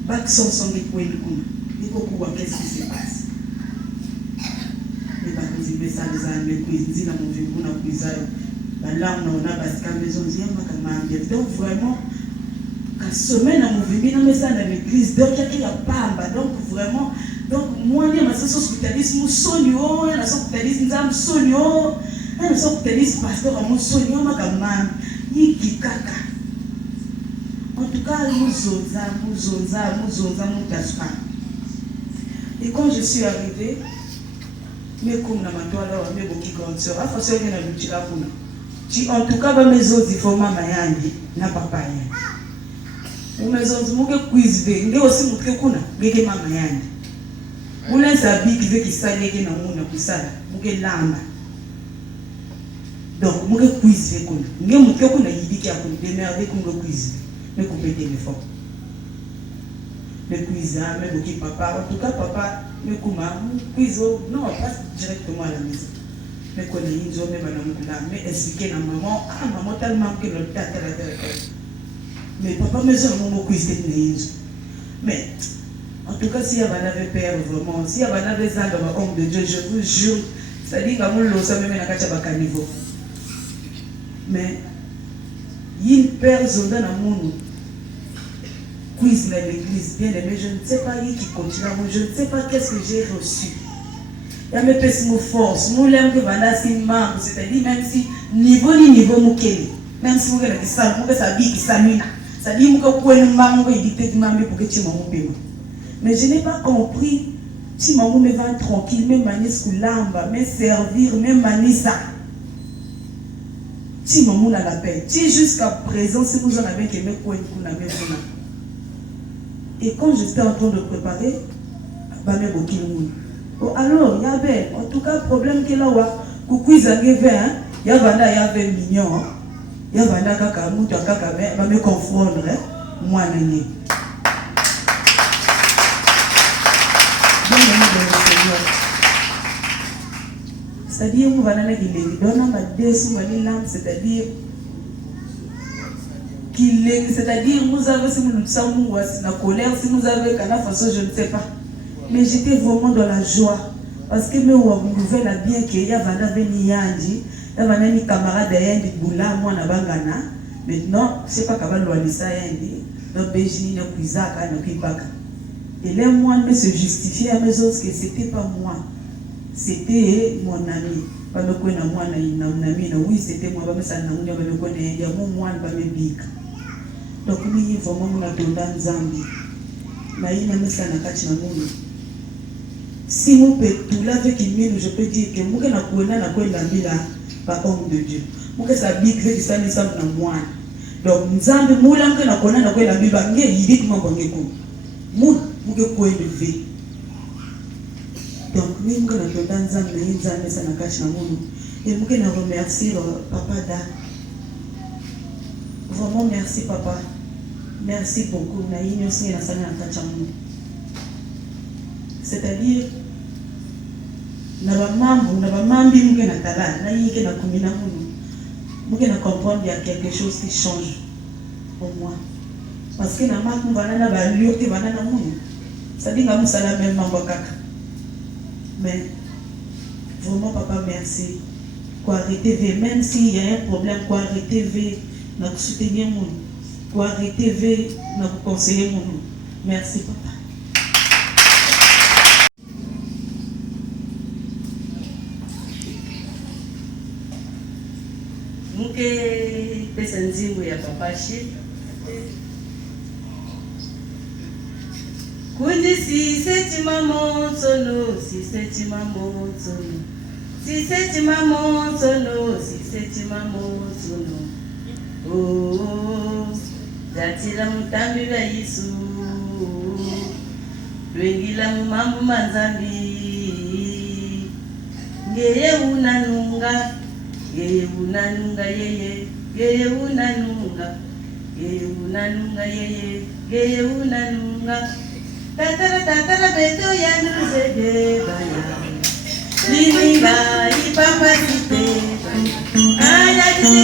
bac sans des points de coup. Il faut voir qu'est-ce qui se passe. Les bacs nous ça les années cuisine dans mon vieux on a cuisine. Là on a parce qu'à maison donc vraiment quand semaine à mon vieux mais ça dans l'église donc il y a pas donc vraiment donc moi les ma hospitalisme sonio la hospitalisme nous sonio je suis pasteur à mon sonio en tout cas et quand je suis arrivé mais comme na matola mais beaucoup grandeur a faut na lutila kuna ti en tout cas ba mes autres il faut mama yangi na papa yangi mes autres mo ke quiz ve nge aussi mo ke kuna ngeke mama yangi una sabi ki saleke na muna kusala mo ke lamba. Donc, je vais quiz. Je vais vous démerder comme le quiz. Je vais couper le téléphone. Je vais quiz, je vais papa. En tout cas, papa, je vais quiz. Non, pas directement à la maison. Je vais mais expliquer à maman. Maman, tellement que le tas. Mais papa, je vais quiz. Mais, en tout cas, si y a un père, vraiment, si y a un homme de Dieu, je vous jure, ça dit que je vais me niveau. Mais il y a une personne dans le monde quiz dans l'église, bien aimé, je ne sais pas qui continue, je ne sais pas qu'est-ce que j'ai reçu. Il y a mes petites forces, nous l'aimons que c'est-à-dire même si niveau ni niveau mouké, même si vous avez dit ça, vous avez dit ça, ça dit que vous avez dit pour que tu m'aimes. Mais je n'ai pas compris si maman me va tranquille, même manis lamba, même servir, même manisa. Si maman a la paix, si jusqu'à présent, si vous en avez aimé quoi vous n'avez pas. Et quand j'étais en train de préparer, alors il y avait, en tout cas, problème que là, coucou ils avaient il y avait mignon, il y avait kaka mouta kaka me confondre moi nani. C'est-à-dire que vous allez dire, c'est-à-dire c'est-à-dire vous avez si vous la colère, si vous avez qu'à la façon, je ne sais pas. Mais j'étais vraiment dans la joie. Parce que me nouvelle a bien qu'il y a Vanda Beni Yandi, il y a un camarade Yandi Boula, moi na Bangana. Maintenant, je ne sais pas comment l'Oualissa Yandi, donc Béjini, no Kuizaka, no Kibaka. Et là, moi, je me suis justifié à mes autres que ce n'était pas moi. C'était mon ami. Pas me connaître moi, oui, c'était moi, pas me connaître moi, il y a moi, pas me big. Donc, nous, vraiment, nous avons dans Zambie. Mais il y a un message à la si mon père tout là avec une je peux dire que moi na kuona na kwenda bila par homme de Dieu. Moi que ça big fait ça ni ça na moi. Donc nzambe mula mke na kuona na kwenda bila nge yidi kuma bonge ko. Mu muke ko élevé. Donc ni mke na kwenda nzambe na nzambe sana kashi na munu. Et muke na remercier papa da. Vraiment merci papa. Merci beaucoup na yini aussi na sana na kacha munu. C'est-à-dire na mambi mke na talala na yike na kumina munu mke na comprendre il y a quelque chose qui change pour moi parce que na mak mbanana ba liote banana munu ça dit nga musala même mambo kaka mais vraiment papa merci quoi arrêter même s'il y a un problème quoi arrêter na soutenir munu quoi arrêter na conseiller munu merci papa. Muke pesa nzimbo ya papashi kundi siseti mamonsono siseti mamonsono siseti mamonsono siseti mamonsono oh datila mutambi wa Yesu lwengila mumambo manzambi ngeye unanunga yeye unanunga yeye yeye unanunga yeye unanunga yeye unanunga tatara beto ya nuzede baya lininga ipapa site aya kiti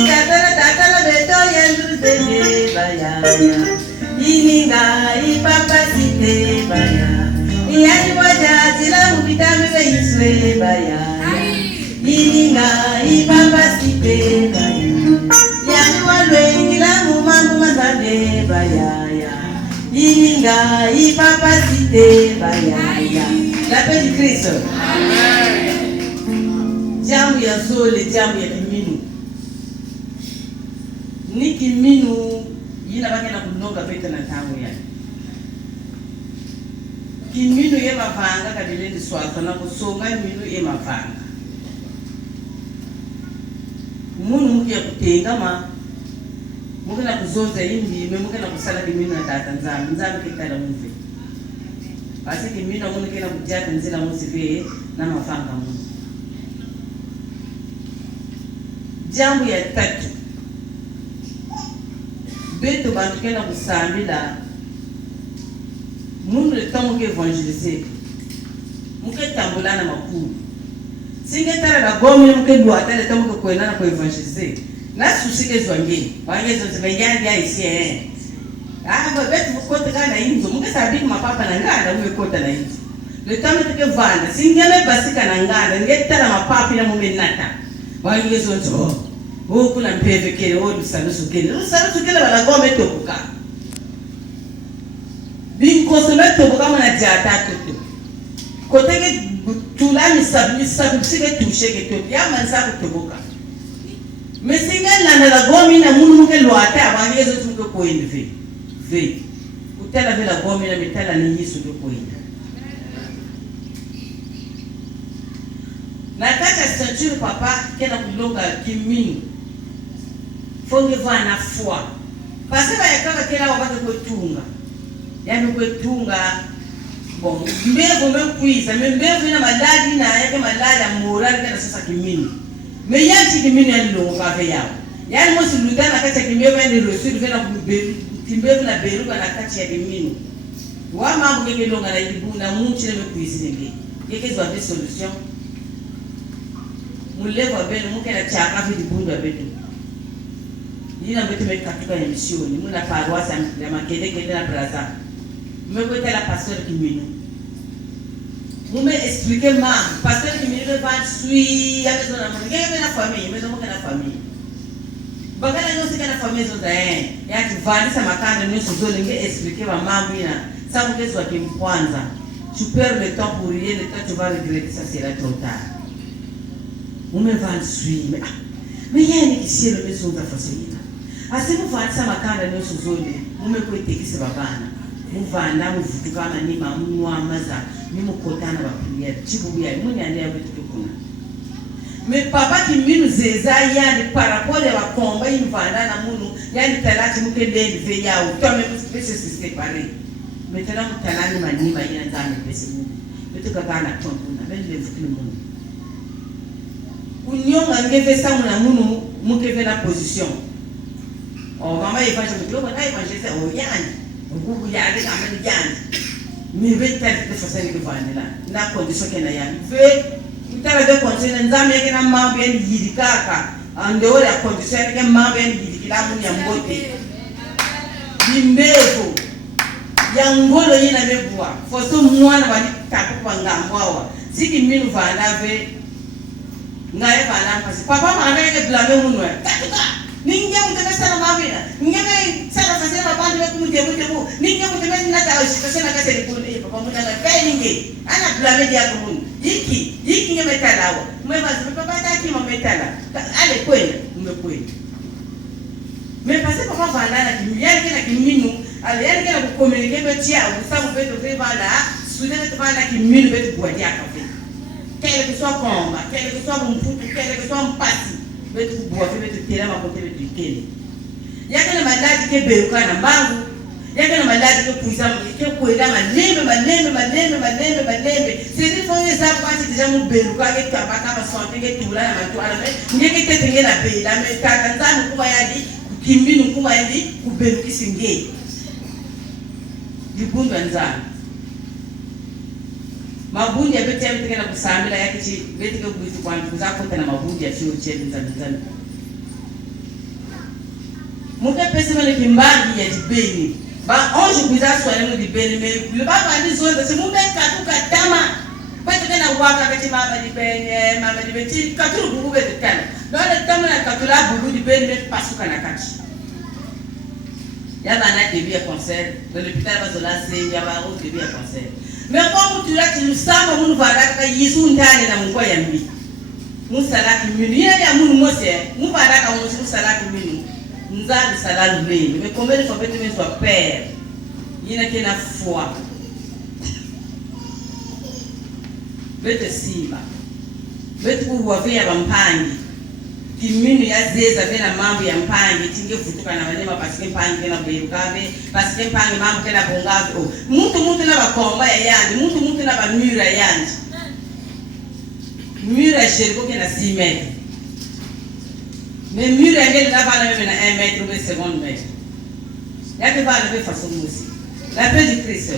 tatara beto ya nuzede baya lininga ipapa site baya yani waja tila mubitami be iswe baya Ininga ipapa sipe baya yani walwengila mumambu mazande baya Ininga ipapa sipe baya la paix du Christ. Jambo ya zole jambo ya kiminu ni kiminu yina bake na kunonga pete na tangu ya kiminu ye mafanga kabilendi swata na kusonga minu ye mafanga munu muke kutengama muke na kuzoza imbi muke na kusala kiminu na tata nzambe kitala mve basi kiminu munu kena kujata nzila musive na mafanga munu. Jambo ya tatu beto bantu kena kusambila munu le temps muke évangéliser muke tambulana makulu singe tara la gomi muke duata le temps muke kwena na ko évangéliser na susike zwangeni bangezo zibengani ya ici ba beto mukota kana inzo muke sabiki mapapa na ngada muke kota na inzo le temps muke vanda singe me basika na ngada ngetala mapapa na mumenata bangezo nzo kuna mpeve kele lusalusu kele bala gome tokuka binkoso na tokuka mwana jata toto koteke tulami sabu sike tusheke toto ya mansa kutokuka mesinga la gomi na munu muke lwata abangezo tumuke koindi ve utela vela gomi na mitala ni Yesu ke koindi na kata ceinture papa kena kulonga kimini fonge vana foi parce que yakaka kila wakati kwetunga yani kwetunga bon mbevu mekuiza mbevu ina maladi na yake maladi amorali kana sasa kimini me yanti kimini alilo kave yao yani mosi lutana kati ya kimbevu ni resul vena kuberu kimbevu na beruka na kati ya kimini wa mambo keke longa na ibuna munchi na mekuiza nge yake zwa des solution mulevo bene muke na chaka vidi bundu abetu ina mbeto mekatuka ya misioni muna paroisse ya Makende kende na Braza mmekweta la pasteur Kiminu mume expliquer pasteur Kiminu le va suit ya maison na mwenye na famille maison moka na famille bagala nyo sika na famille zo dae ya kivandisa makanda nyo sozole nge expliquer ba mambo ina sababu kesho akimkwanza tu perds le temps pour rien, le temps tu vas regretter, ça sera trop tard. Vous me vendez suivre. Mais il y a une qui s'est levée sur ta façon. Ah, si vous vendez ça, ma carte de nos zones, vous me pouvez take ce babana. Vous vendez, vous vous trouvez ni ma moua maza, ni mon cotana va prière. Tu vous voyez, vous n'y allez avec tout le monde. Mais papa qui nous zéza, il y a des parapoles à combat, il va dans la mounou, il y a des talats qui nous aident à veiller à autant, mais vous pouvez se séparer. Maintenant, vous avez mani maïna dans le PC. Vous avez un compte, vous avez le monde. Union a fait ça, mon fait la position. Oh, maman, il va se dire, on a évangélisé au Yann. Vous y allez quand même Yann. Mais vous êtes de façon que vous allez là. La condition qu'il y a Yann. Vous avez des conditions, vous avez des mamans bien yidikaka. En dehors de la condition, il y a des mamans bien yidikaka, il y a un beauté. Bimbego. Yangolo yina mebwa foto mwana bali takupa ngamwawa siki minu vanave ngaye bana pasi papa mangeke blame munwe katuka ninge muteme sana mabina ninge sana fasema bandi wetu mutemu ninge muteme nata usikasema kase nikuni papa mutanga kai ninge ana blame dia kumun yiki nge metalawa mwema papa taki mametala ale kwenda mmekwenda mais parce que papa vandana kimiyaki na kiminu alors il y a beaucoup communiquer avec Tia, vous savez vous devez voir là, soudain vous devez qui mille bêtes boire à café. Quel que soit combat, quel que soit mon foot, quel que soit mon parti, bêtes boire, bêtes tirer ma côté de Kenya. Il y a que malade qui beruka na mbangu, il y a que malade qui puisa qui kuenda malembe. C'est des fois les apparts déjà mon beruka qui tabaka ma santé qui tourna na matoala mais n'y que te na pays la mais tatanza mkuma yadi kimbinu mkuma yadi kuberuki singe. Dibundo nzana mabundi ya beti ya bitike na kusambila yake chi betike kuitu kwa ntukuza na mabundi ya fiyo cheli nzana muke pese mele kimbangi ya dibeni ba onju kuiza swale mu dibeni me lubaba andi zonda si mume katuka tama betike na waka beti mama dibeni katuru bubu beti kana dole tama na katula bubu dibeni me pasuka na kati. Il y a un début à concert, dans l'hôpital Bazola, il y a un autre début à concert. Mais comme tu l'as dit, nous savons que nous allons Yézou Ndane na Mouko Yambi. Nous salaki minu. Il y a un mounou moussé. Nous allons nous salaki minu. Nous allons salaki minu. Mais combien de fois peut-être que soit père? Il y a qu'une foi. Bete Simba. Bete kuhuavia bampangi. Kiminu ya zeza vena mambo ya mpangi tinge futuka na walema pasike mpangi kena berukabe pasike mpangi mambo kena bongabe mutu na bakomba ya yandi mutu na bamura ya yandi mura ya sheriko kena 6 mètres mais mura ya ngeli na bana meme na 1 mètre ou 1 seconde mètre yake bana be façon musi la paix du Christ